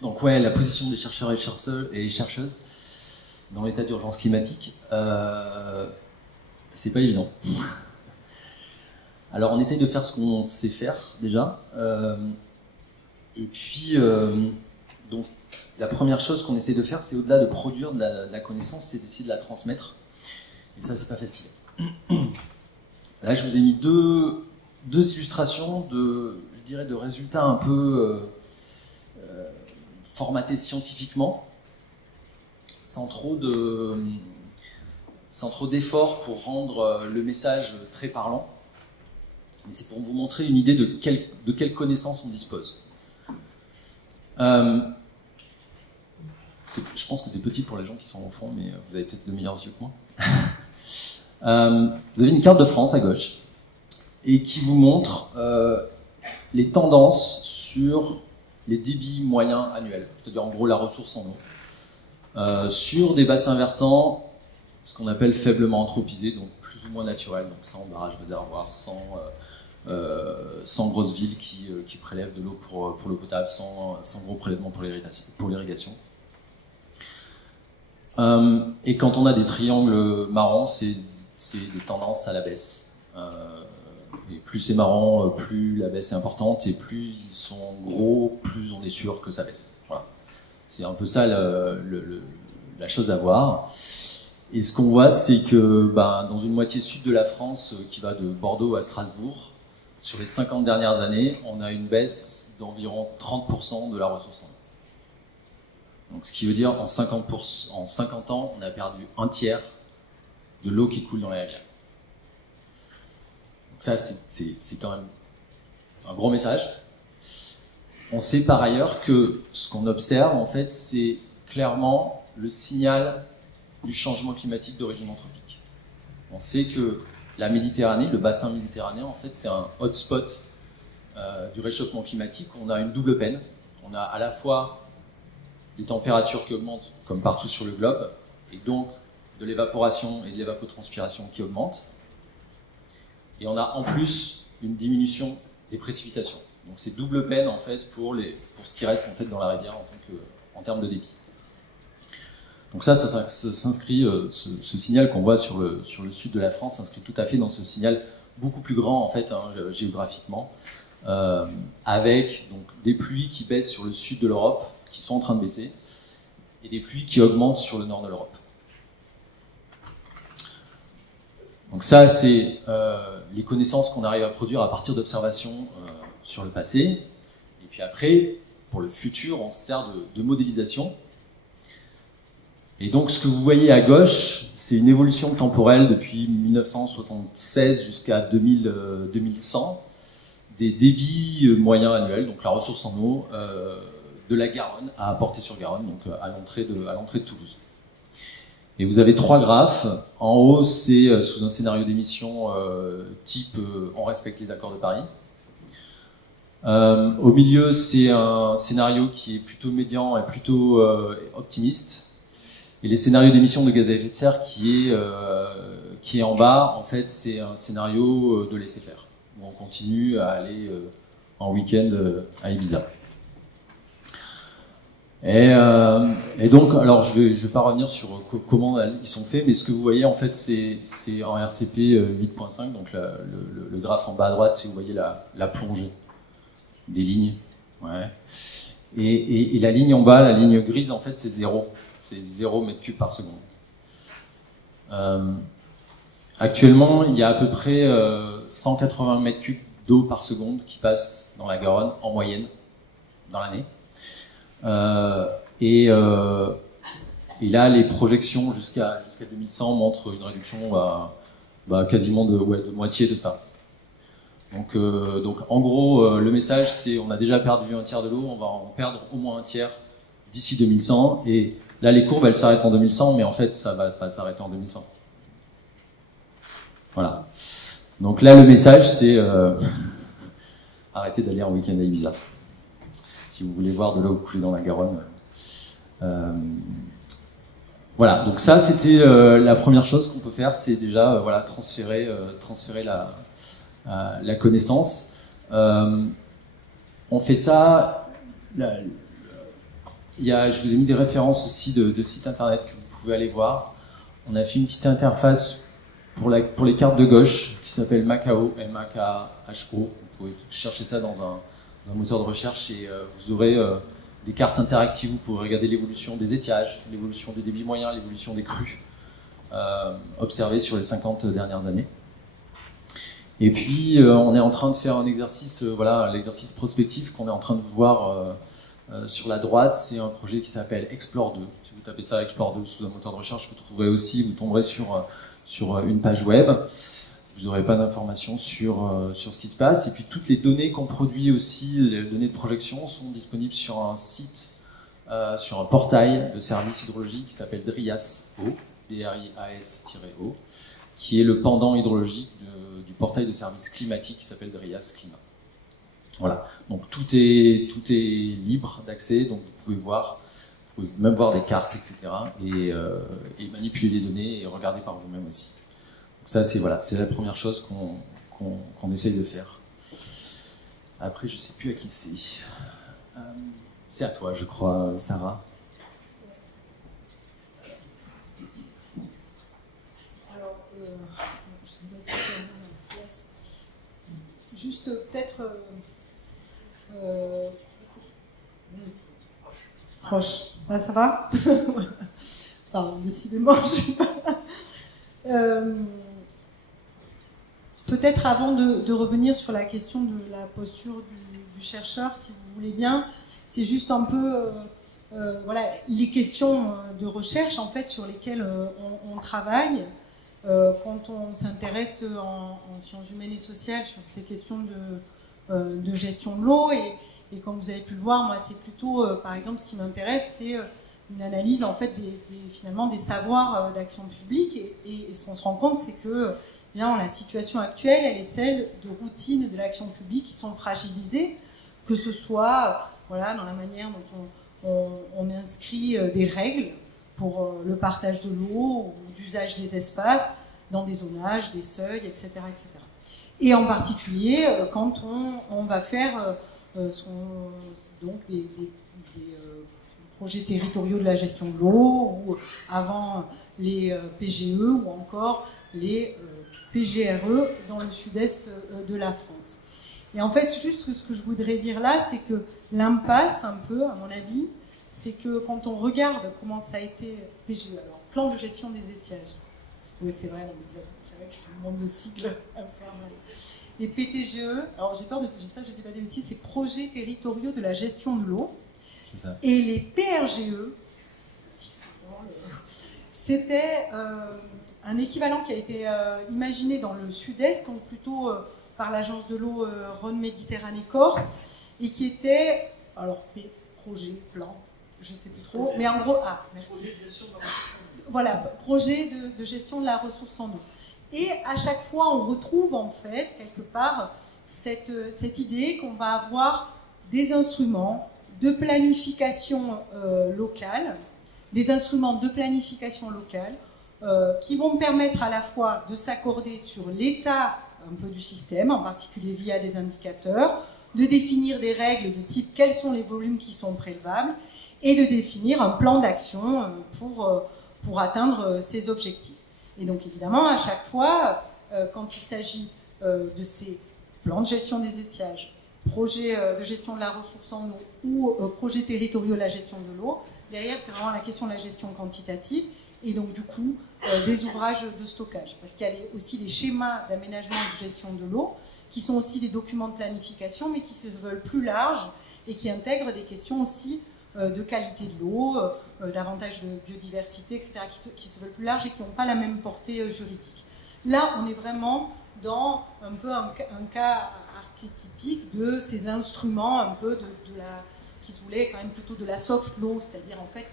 Donc ouais, la position des chercheurs et chercheuses dans l'état d'urgence climatique, c'est pas évident. Alors on essaye de faire ce qu'on sait faire déjà, et puis donc la première chose qu'on essaie de faire, c'est au-delà de produire de la connaissance, c'est d'essayer de la transmettre, et ça c'est pas facile. Là je vous ai mis deux illustrations je dirais de résultats un peu formatés scientifiquement, sans trop d'efforts pour rendre le message très parlant, mais c'est pour vous montrer une idée de quelle connaissance on dispose. Je pense que c'est petit pour les gens qui sont au fond, mais vous avez peut-être de meilleurs yeux que moi. Vous avez une carte de France à gauche, et qui vous montre les tendances sur les débits moyens annuels, c'est-à-dire en gros la ressource en eau, sur des bassins versants, ce qu'on appelle faiblement anthropisés, donc plus ou moins naturels, donc sans barrage réservoir, sans grosses villes qui prélèvent de l'eau pour l'eau potable, sans gros prélèvements pour l'irrigation. Et quand on a des triangles marrons, c'est des tendances à la baisse. Et plus c'est marrant, plus la baisse est importante, et plus ils sont gros, plus on est sûr que ça baisse. Voilà. C'est un peu ça la chose à voir. Et ce qu'on voit, c'est que dans une moitié sud de la France, qui va de Bordeaux à Strasbourg, sur les 50 dernières années, on a une baisse d'environ 30% de la ressource en eau. Donc, ce qui veut dire en 50 ans, on a perdu un tiers de l'eau qui coule dans les rivières. Donc ça, c'est quand même un gros message. On sait par ailleurs que ce qu'on observe, en fait, c'est clairement le signal du changement climatique d'origine anthropique. On sait que la Méditerranée, le bassin méditerranéen, en fait, c'est un hotspot du réchauffement climatique. On a une double peine. On a à la fois des températures qui augmentent, comme partout sur le globe, et donc de l'évaporation et de l'évapotranspiration qui augmentent. Et on a en plus une diminution des précipitations. Donc c'est double peine en fait pour ce qui reste en fait dans la rivière en termes de débit. Donc ça s'inscrit, ce signal qu'on voit sur le sud de la France s'inscrit tout à fait dans ce signal beaucoup plus grand en fait géographiquement, avec donc des pluies qui baissent sur le sud de l'Europe, qui sont en train de baisser, et des pluies qui augmentent sur le nord de l'Europe. Donc ça, c'est les connaissances qu'on arrive à produire à partir d'observations sur le passé. Et puis après, pour le futur, on se sert de modélisation. Et donc ce que vous voyez à gauche, c'est une évolution temporelle depuis 1976 jusqu'à 2100 des débits moyens annuels, donc la ressource en eau de la Garonne à Portet-sur-Garonne, donc à l'entrée de Toulouse. Et vous avez trois graphes. En haut, c'est sous un scénario d'émission type on respecte les accords de Paris. Au milieu, c'est un scénario qui est plutôt médian et plutôt optimiste. Et les scénarios d'émissions de gaz à effet de serre qui est en bas, en fait, c'est un scénario de laisser faire, où on continue à aller en week-end à Ibiza. Et donc, alors je vais pas revenir sur comment ils sont faits, mais ce que vous voyez en fait, c'est en RCP 8.5, donc le graphe en bas à droite, c'est vous voyez la plongée des lignes, ouais. Et la ligne en bas, la ligne grise, en fait, c'est 0. C'est 0 mètres cubes par seconde. Actuellement, il y a à peu près 180 mètres cubes d'eau par seconde qui passent dans la Garonne, en moyenne, dans l'année. Et là, les projections jusqu'à 2100 montrent une réduction quasiment de moitié de ça. Donc en gros, le message, c'est on a déjà perdu un tiers de l'eau, on va en perdre au moins un tiers d'ici 2100. Et là, les courbes, elles s'arrêtent en 2100, mais en fait, ça va pas s'arrêter en 2100. Voilà. Donc là, le message, c'est arrêtez d'aller en week-end à Ibiza. Si vous voulez voir de l'eau couler dans la Garonne. Voilà, donc ça c'était la première chose qu'on peut faire, c'est déjà transférer la connaissance. On fait ça, je vous ai mis des références aussi de sites internet que vous pouvez aller voir. On a fait une petite interface pour les cartes de gauche qui s'appelle Makao, M-A-K-H-O. Vous pouvez chercher ça dans un moteur de recherche et vous aurez des cartes interactives, vous pourrez regarder l'évolution des étiages, l'évolution des débits moyens, l'évolution des crues observées sur les 50 dernières années. Et puis on est en train de faire un exercice, l'exercice prospectif qu'on est en train de voir sur la droite, c'est un projet qui s'appelle Explore 2. Si vous tapez ça Explore 2 sous un moteur de recherche, vous tomberez sur une page web. Vous n'aurez pas d'informations sur ce qui se passe. Et puis toutes les données qu'on produit aussi, les données de projection, sont disponibles sur un site, sur un portail de services hydrologiques qui s'appelle DRIAS-O, D-R-I-A-S-O, qui est le pendant hydrologique du portail de services climatiques qui s'appelle DRIAS Climat. Voilà. Donc tout est libre d'accès, donc vous pouvez même voir des cartes, etc. et manipuler les données et regarder par vous-même aussi. Ça, c'est la première chose qu'on essaye de faire. Après, je ne sais plus à qui c'est. C'est à toi, je crois, Sarah. Alors, je sais pas si c'est en place. Juste peut-être proche. Ah, ça va? Pardon, décidément, je sais pas. Peut-être avant de revenir sur la question de la posture du chercheur, si vous voulez bien, c'est juste un peu les questions de recherche en fait sur lesquelles on travaille quand on s'intéresse en sciences humaines et sociales sur ces questions de gestion de l'eau et comme vous avez pu le voir, moi c'est plutôt par exemple ce qui m'intéresse, c'est une analyse en fait finalement des savoirs d'action publique et ce qu'on se rend compte, c'est que bien, la situation actuelle, elle est celle de routines de l'action publique qui sont fragilisées, que ce soit voilà, dans la manière dont on inscrit des règles pour le partage de l'eau ou d'usage des espaces dans des zonages, des seuils, etc. etc. Et en particulier quand on va faire donc des projets territoriaux de la gestion de l'eau, ou avant les PGE, ou encore les PGRE dans le sud-est de la France. Et en fait, juste ce que je voudrais dire là, c'est que l'impasse, un peu, à mon avis, c'est que quand on regarde comment ça a été PGE, alors plan de gestion des étiages, oui c'est vrai, c'est vrai que c'est un monde de sigles infernal. Et PTGE, alors j'ai peur de, j'espère que je ne dis pas des bêtises, c'est projets territoriaux de la gestion de l'eau. C'est ça. Et les PRGE, c'était un équivalent qui a été imaginé dans le sud-est, donc plutôt par l'agence de l'eau Rhône-Méditerranée-Corse, et qui était, alors projet, plan, je ne sais plus trop, mais en gros, merci. Voilà, projet de gestion de la ressource en eau. Et à chaque fois, on retrouve en fait, quelque part, cette idée qu'on va avoir des instruments de planification locale, qui vont permettre à la fois de s'accorder sur l'état un peu du système, en particulier via des indicateurs, de définir des règles de type quels sont les volumes qui sont prélevables, et de définir un plan d'action pour atteindre ces objectifs. Et donc évidemment, à chaque fois, quand il s'agit de ces plans de gestion des étiages, projets de gestion de la ressource en eau ou projets territoriaux de la gestion de l'eau, derrière c'est vraiment la question de la gestion quantitative et donc du coup des ouvrages de stockage. Parce qu'il y a aussi les schémas d'aménagement et de gestion de l'eau qui sont aussi des documents de planification mais qui se veulent plus larges et qui intègrent des questions aussi de qualité de l'eau, davantage de biodiversité, etc., qui se veulent plus larges et qui n'ont pas la même portée juridique. Là, on est vraiment dans un peu un cas archétypique de ces instruments un peu qui se voulaient quand même plutôt de la soft law, c'est-à-dire en fait,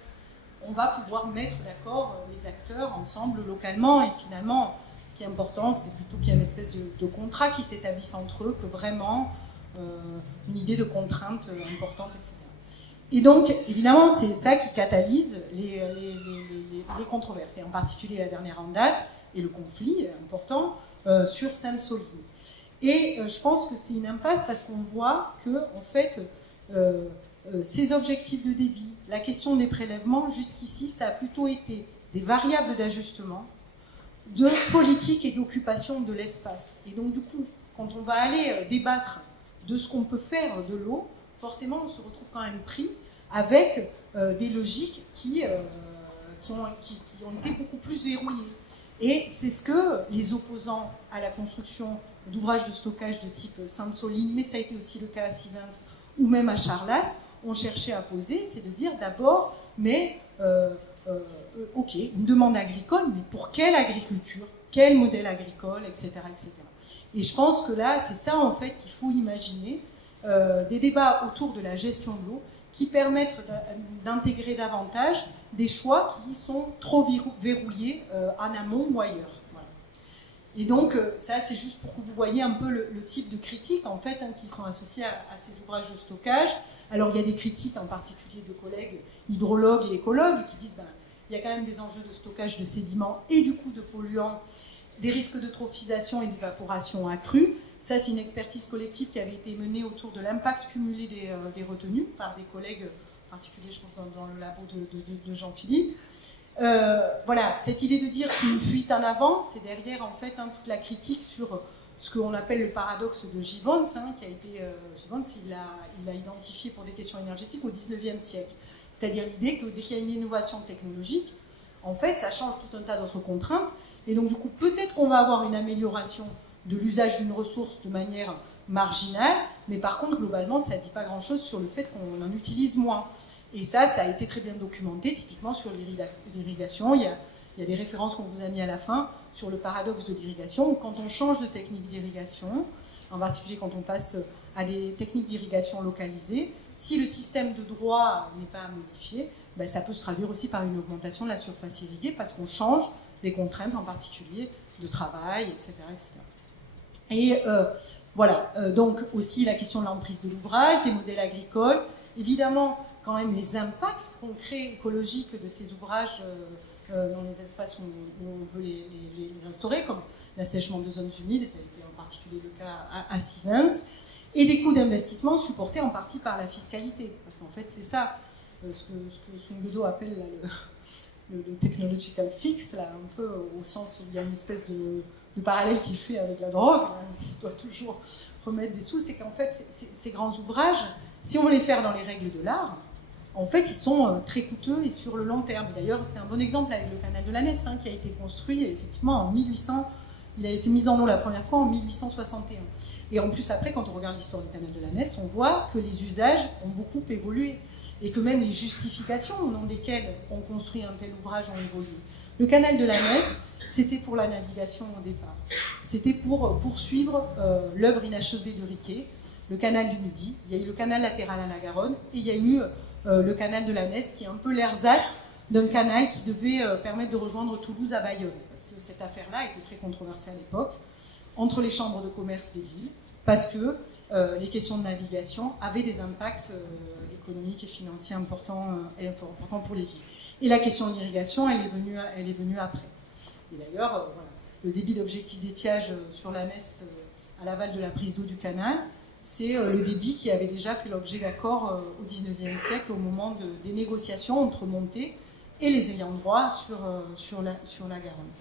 on va pouvoir mettre d'accord les acteurs ensemble localement et finalement, ce qui est important, c'est plutôt qu'il y ait une espèce de contrat qui s'établisse entre eux que vraiment une idée de contrainte importante, etc. Et donc, évidemment, c'est ça qui catalyse les controverses, et en particulier la dernière en date, et le conflit important sur Sainte-Soline. Et je pense que c'est une impasse parce qu'on voit que, en fait, ces objectifs de débit, la question des prélèvements, jusqu'ici, ça a plutôt été des variables d'ajustement, de politique et d'occupation de l'espace. Et donc, du coup, quand on va aller débattre de ce qu'on peut faire de l'eau, forcément, on se retrouve quand même pris avec des logiques qui ont été beaucoup plus verrouillées. Et c'est ce que les opposants à la construction d'ouvrages de stockage de type Sainte-Soline, mais ça a été aussi le cas à Sivens ou même à Charlas, ont cherché à poser, c'est de dire d'abord, mais ok, une demande agricole, mais pour quelle agriculture, quel modèle agricole, etc., etc. Et je pense que là, c'est ça en fait qu'il faut imaginer, des débats autour de la gestion de l'eau qui permettent d'intégrer davantage des choix qui sont trop verrouillés en amont ou ailleurs. Voilà. Et donc, ça, c'est juste pour que vous voyez un peu le type de critiques en fait, qui sont associées à ces ouvrages de stockage. Alors, il y a des critiques en particulier de collègues hydrologues et écologues qui disent il y a quand même des enjeux de stockage de sédiments et du coup de polluants, des risques d'eutrophisation et d'évaporation accrus. Ça, c'est une expertise collective qui avait été menée autour de l'impact cumulé des retenues par des collègues, en particulier, je pense, dans le labo de Jean-Philippe. Voilà, cette idée de dire qu'il y a une fuite en avant, c'est derrière, en fait, toute la critique sur ce qu'on appelle le paradoxe de Gibbons, qui a été... Gibbons, il l'a identifié pour des questions énergétiques au XIXe siècle. C'est-à-dire l'idée que dès qu'il y a une innovation technologique, en fait, ça change tout un tas d'autres contraintes. Et donc, du coup, peut-être qu'on va avoir une amélioration de l'usage d'une ressource de manière marginale, mais par contre, globalement, ça ne dit pas grand-chose sur le fait qu'on en utilise moins. Et ça a été très bien documenté, typiquement sur l'irrigation. Il y a des références qu'on vous a mis à la fin sur le paradoxe de l'irrigation, où quand on change de technique d'irrigation, en particulier quand on passe à des techniques d'irrigation localisées, si le système de droit n'est pas modifié, ben, ça peut se traduire aussi par une augmentation de la surface irriguée parce qu'on change des contraintes, en particulier de travail, etc. Et voilà, donc aussi la question de l'emprise de l'ouvrage, des modèles agricoles, évidemment quand même les impacts concrets écologiques de ces ouvrages dans les espaces où on veut les instaurer, comme l'assèchement de zones humides, et ça a été en particulier le cas à Sivens, et des coûts d'investissement supportés en partie par la fiscalité. Parce qu'en fait, c'est ça, ce que Swinguedo appelle là, le technological fix, là, un peu au sens où il y a une espèce de parallèle qu'il fait avec la drogue, là, on doit toujours remettre des sous, c'est qu'en fait, ces grands ouvrages, si on veut les faire dans les règles de l'art, en fait, ils sont très coûteux et sur le long terme. D'ailleurs, c'est un bon exemple avec le canal de la Nesse, hein, qui a été construit effectivement en 1800. Il a été mis en eau la première fois en 1861. Et en plus, après, quand on regarde l'histoire du canal de la Nesse, on voit que les usages ont beaucoup évolué et que même les justifications au nom desquelles on construit un tel ouvrage ont évolué. Le canal de la Nesse, c'était pour la navigation au départ. C'était pour poursuivre l'œuvre inachevée de Riquet, le canal du Midi. Il y a eu le canal latéral à la Garonne et il y a eu le canal de la Nesse, qui est un peu l'ersatz d'un canal qui devait permettre de rejoindre Toulouse à Bayonne. Parce que cette affaire-là était très controversée à l'époque, entre les chambres de commerce des villes, parce que les questions de navigation avaient des impacts économiques et financiers importants pour les villes. Et la question de l'irrigation, elle est venue après. Et d'ailleurs, voilà, le débit d'objectif d'étiage sur la Neste à l'aval de la prise d'eau du canal, c'est le débit qui avait déjà fait l'objet d'accords au XIXe siècle au moment des négociations entre Montet et les ayants droit sur la Garonne.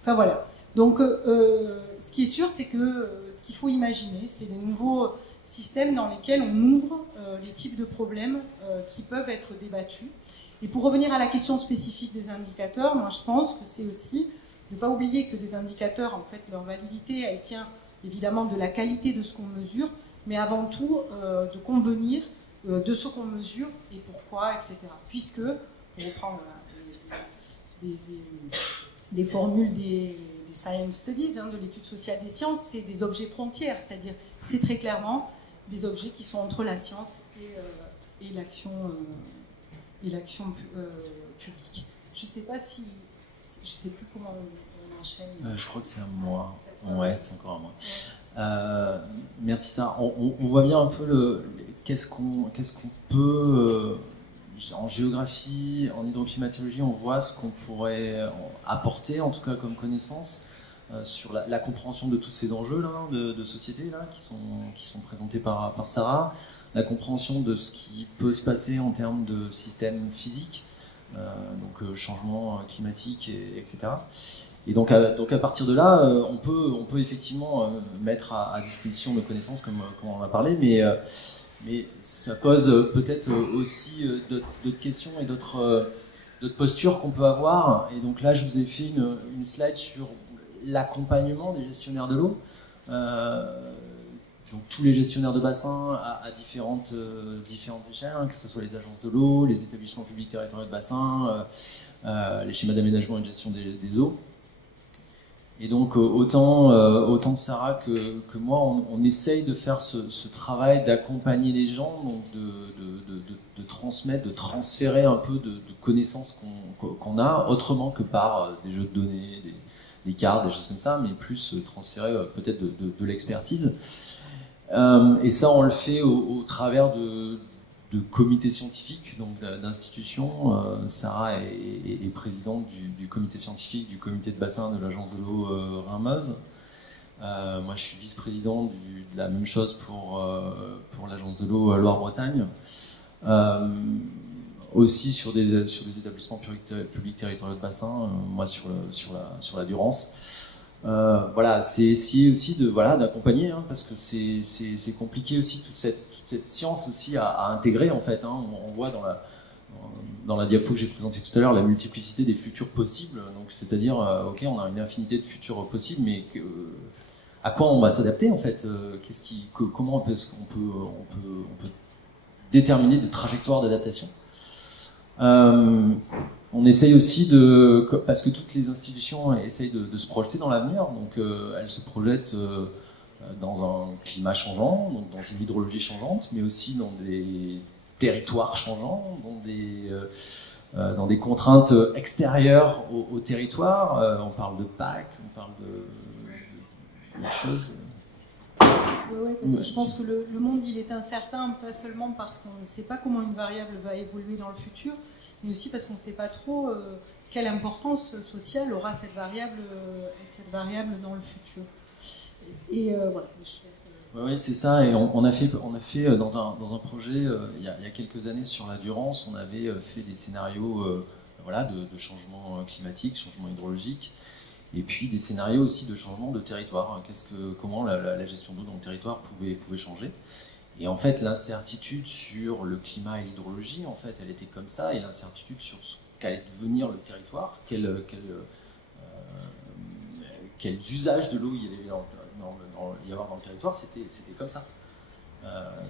Enfin voilà. Donc ce qui est sûr, c'est que ce qu'il faut imaginer, c'est des nouveaux systèmes dans lesquels on ouvre les types de problèmes qui peuvent être débattus. Et pour revenir à la question spécifique des indicateurs, moi je pense que c'est aussi de ne pas oublier que des indicateurs, en fait, leur validité, elle tient évidemment de la qualité de ce qu'on mesure, mais avant tout de convenir de ce qu'on mesure et pourquoi, etc. Puisque, on reprend voilà, des formules des science studies, hein, de l'étude sociale des sciences, c'est des objets frontières, c'est-à-dire c'est très clairement des objets qui sont entre la science et l'action publique. Je ne sais pas si je ne sais plus comment on enchaîne. Je crois que c'est à moi. Ouais, c'est encore à moi. Merci Sarah. On voit bien un peu qu'est-ce qu'on peut en géographie, en hydroclimatologie, on voit ce qu'on pourrait apporter, en tout cas comme connaissance, sur la compréhension de tous ces enjeux là, de société là, qui sont présentés par Sarah, la compréhension de ce qui peut se passer en termes de systèmes physiques, donc changement climatique, etc. Et donc à partir de là, on peut effectivement mettre à disposition nos connaissances comme on en a parlé, mais ça pose peut-être aussi d'autres questions et d'autres postures qu'on peut avoir. Et donc là, je vous ai fait une slide sur l'accompagnement des gestionnaires de l'eau. Donc tous les gestionnaires de bassins à différentes échelles, hein, que ce soit les agences de l'eau, les établissements publics territoriaux de bassin, les schémas d'aménagement et de gestion des eaux. Et donc autant Sarah que moi, on essaye de faire ce travail d'accompagner les gens, donc de transmettre, de transférer un peu de connaissances qu'on a, autrement que par des jeux de données, des cartes, des choses comme ça, mais plus transférer peut-être de l'expertise. Et ça, on le fait au travers de comités scientifiques, donc d'institutions. Sarah est présidente du comité scientifique du comité de bassin de l'agence de l'eau Rhin-Meuse. Moi, je suis vice-président de la même chose pour l'agence de l'eau Loire-Bretagne. Aussi sur des établissements publics territoriaux de bassin, moi sur la Durance. Voilà, c'est essayer aussi d'accompagner, hein, parce que c'est compliqué aussi toute cette science aussi à intégrer en fait. Hein. On voit dans la diapo que j'ai présentée tout à l'heure la multiplicité des futurs possibles. Donc c'est-à-dire, ok, on a une infinité de futurs possibles, mais à quoi on va s'adapter en fait? Comment on peut déterminer des trajectoires d'adaptation? On essaye aussi parce que toutes les institutions essayent de se projeter dans l'avenir, donc elles se projettent dans un climat changeant, donc dans une hydrologie changeante, mais aussi dans des territoires changeants, dans des contraintes extérieures au territoire. On parle de PAC, on parle de choses. Oui, parce que je pense que le monde il est incertain, pas seulement parce qu'on ne sait pas comment une variable va évoluer dans le futur, mais aussi parce qu'on ne sait pas trop quelle importance sociale aura cette variable dans le futur. Et voilà, je laisse. Oui, c'est ça. Et on a fait dans un projet il y a quelques années sur la Durance, on avait fait des scénarios de changement climatique, changement hydrologique. Et puis des scénarios aussi de changement de territoire. Comment la gestion d'eau dans le territoire pouvait changer. Et en fait, l'incertitude sur le climat et l'hydrologie, en fait, elle était comme ça. Et l'incertitude sur ce qu'allait devenir le territoire, quels usages de l'eau il allait y avoir dans le territoire, c'était comme ça.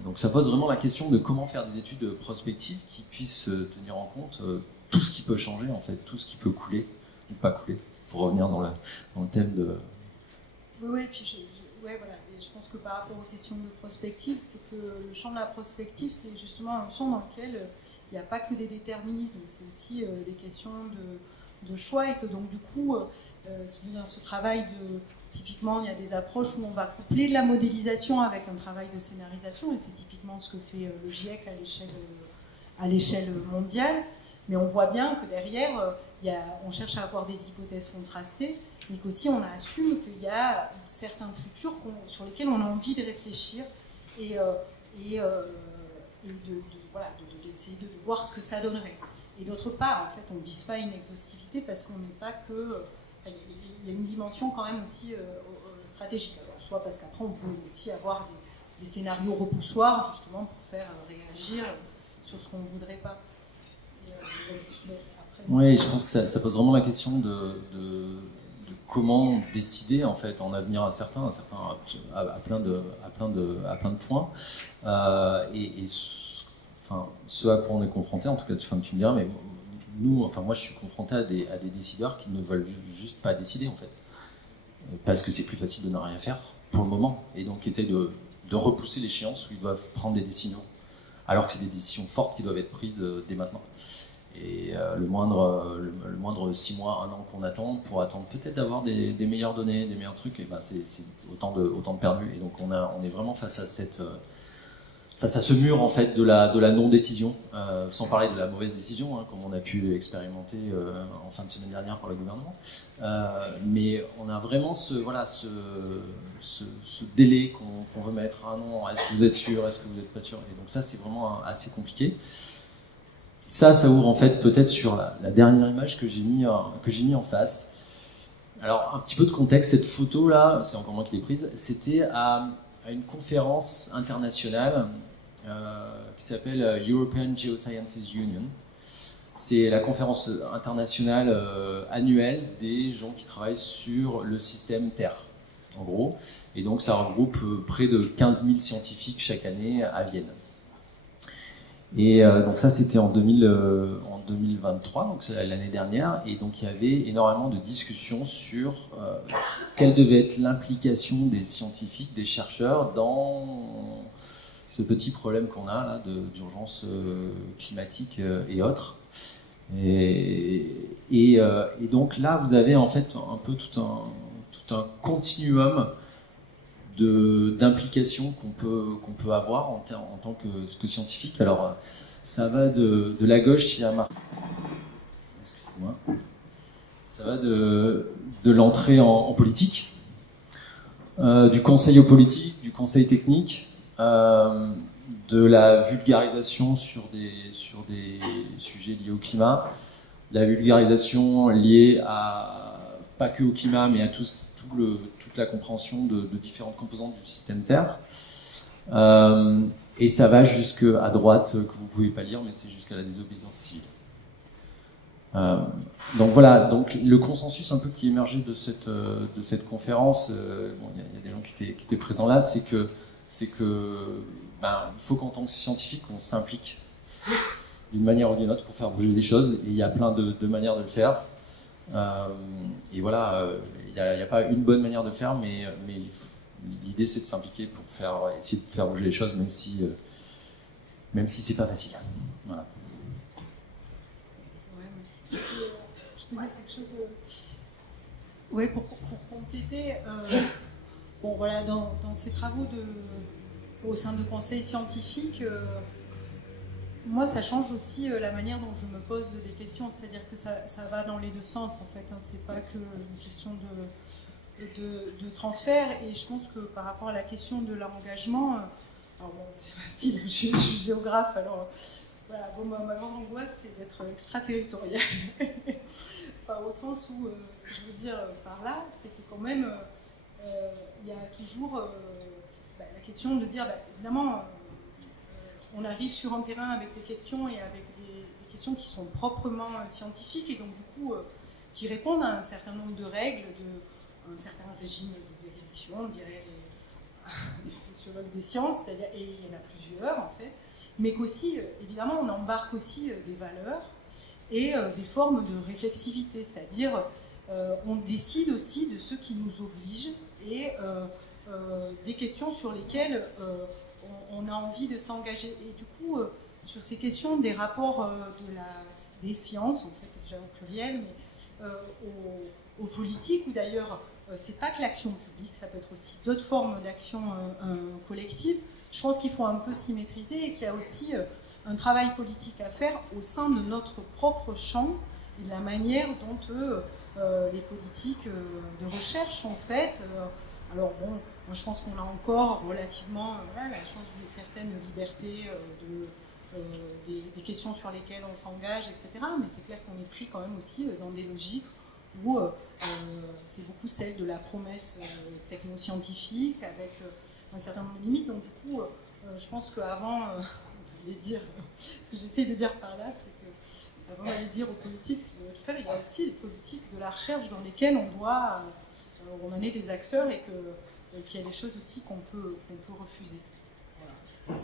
Donc ça pose vraiment la question de comment faire des études prospectives qui puissent tenir en compte tout ce qui peut changer, en fait, tout ce qui peut couler ou pas couler. Pour revenir dans le thème de... Oui, puis voilà. Et je pense que par rapport aux questions de prospective, c'est que le champ de la prospective, c'est justement un champ dans lequel il n'y a pas que des déterminismes, c'est aussi des questions de choix, et que donc du coup, ce travail typiquement, il y a des approches où on va coupler de la modélisation avec un travail de scénarisation, et c'est typiquement ce que fait le GIEC à l'échelle mondiale. Mais on voit bien que derrière, on cherche à avoir des hypothèses contrastées, mais qu'aussi on assume qu'il y a certains futurs sur lesquels on a envie de réfléchir et d'essayer de voir ce que ça donnerait. Et d'autre part, en fait, on ne vise pas une exhaustivité parce qu'on n'est pas que... Il y a une dimension quand même aussi stratégique. Alors, soit parce qu'après, on peut aussi avoir des scénarios repoussoirs, justement, pour faire réagir sur ce qu'on ne voudrait pas. Oui, je pense que ça pose vraiment la question de comment décider en fait en avenir incertain à plein de points. Ce à quoi on est confronté, en tout cas, tu me diras, mais moi je suis confronté à des décideurs qui ne veulent juste pas décider en fait, parce que c'est plus facile de ne rien faire pour le moment, et donc essayent de repousser l'échéance où ils doivent prendre des décisions, alors que c'est des décisions fortes qui doivent être prises dès maintenant. Et le moindre 6 mois, 1 an qu'on attend pour attendre peut-être d'avoir des meilleures données, des meilleurs trucs, et ben c'est autant de perdus. Et donc on est vraiment face à ce mur en fait de la non-décision, sans parler de la mauvaise décision, hein, comme on a pu expérimenter en fin de semaine dernière par le gouvernement. Mais on a vraiment ce délai qu'on veut mettre. Ah non, est-ce que vous êtes sûr, est-ce que vous n'êtes pas sûr? Et donc ça c'est vraiment assez compliqué. Ça ouvre en fait peut-être sur la dernière image que j'ai mis en face. Alors un petit peu de contexte, cette photo là, c'est encore moi qui l'ai prise, c'était à une conférence internationale qui s'appelle European Geosciences Union. C'est la conférence internationale annuelle des gens qui travaillent sur le système Terre, en gros. Et donc ça regroupe près de 15 000 scientifiques chaque année à Vienne. Et donc ça c'était en 2023, donc c'est l'année dernière, et donc il y avait énormément de discussions sur quelle devait être l'implication des scientifiques, des chercheurs dans ce petit problème qu'on a là d'urgence climatique et autres. Et donc là vous avez en fait un peu tout un continuum d'implication qu'on peut avoir en tant que scientifique. Alors ça va de la gauche, il y a excusez-moi, ça va de l'entrée en politique, du conseil aux politiques, du conseil technique, de la vulgarisation sur des sujets liés au climat, la vulgarisation liée pas que au climat mais à toute la compréhension de différentes composantes du système Terre. Et ça va jusqu'à droite, que vous ne pouvez pas lire, mais c'est jusqu'à la désobéissance civile. Donc voilà, donc le consensus un peu qui émergeait de cette conférence, il y a des gens qui étaient présents là, c'est que il faut qu'en tant que scientifique, on s'implique d'une manière ou d'une autre pour faire bouger les choses, et il y a plein de manières de le faire. Et voilà, il n'y a pas une bonne manière de faire, mais l'idée c'est de s'impliquer pour essayer de faire bouger les choses, même si même si c'est pas facile. Voilà. Ouais, merci. Je peux dire quelque chose Oui, pour compléter, bon, voilà, dans ces travaux au sein de conseils scientifiques, moi, ça change aussi la manière dont je me pose des questions, c'est-à-dire que ça va dans les deux sens, en fait. Hein, c'est pas que une question de transfert, et je pense que par rapport à la question de l'engagement, alors bon, c'est facile, je suis géographe, alors voilà, bon, ma grande angoisse, c'est d'être extraterritoriale. Enfin, au sens où, ce que je veux dire par là, c'est que quand même, il y a toujours la question de dire, évidemment, on arrive sur un terrain avec des questions et avec des questions qui sont proprement scientifiques et donc du coup qui répondent à un certain nombre de règles, un certain régime de vérification, on dirait les sociologues des sciences, c'est-à-dire, et il y en a plusieurs en fait, mais qu'aussi, évidemment, on embarque aussi des valeurs et des formes de réflexivité, c'est-à-dire on décide aussi de ce qui nous oblige et des questions sur lesquelles on a envie de s'engager. Et du coup, sur ces questions des rapports des sciences, en fait, déjà au pluriel, mais aux politiques, ou d'ailleurs, c'est pas que l'action publique, ça peut être aussi d'autres formes d'action collective. Je pense qu'il faut un peu s'y maîtriser et qu'il y a aussi un travail politique à faire au sein de notre propre champ et de la manière dont les politiques de recherche sont faites. Alors bon, moi je pense qu'on a encore relativement la chance d'une certaine liberté des questions sur lesquelles on s'engage, etc. Mais c'est clair qu'on est pris quand même aussi dans des logiques où c'est beaucoup celle de la promesse technoscientifique avec un certain nombre de limites. Donc du coup, je pense qu'avant d'aller dire, ce que j'essaie de dire par là, c'est que avant d'aller dire aux politiques ce qu'ils doivent faire, il y a aussi des politiques de la recherche dans lesquelles on en est des acteurs et qu'il y a des choses aussi qu'on peut refuser. Voilà.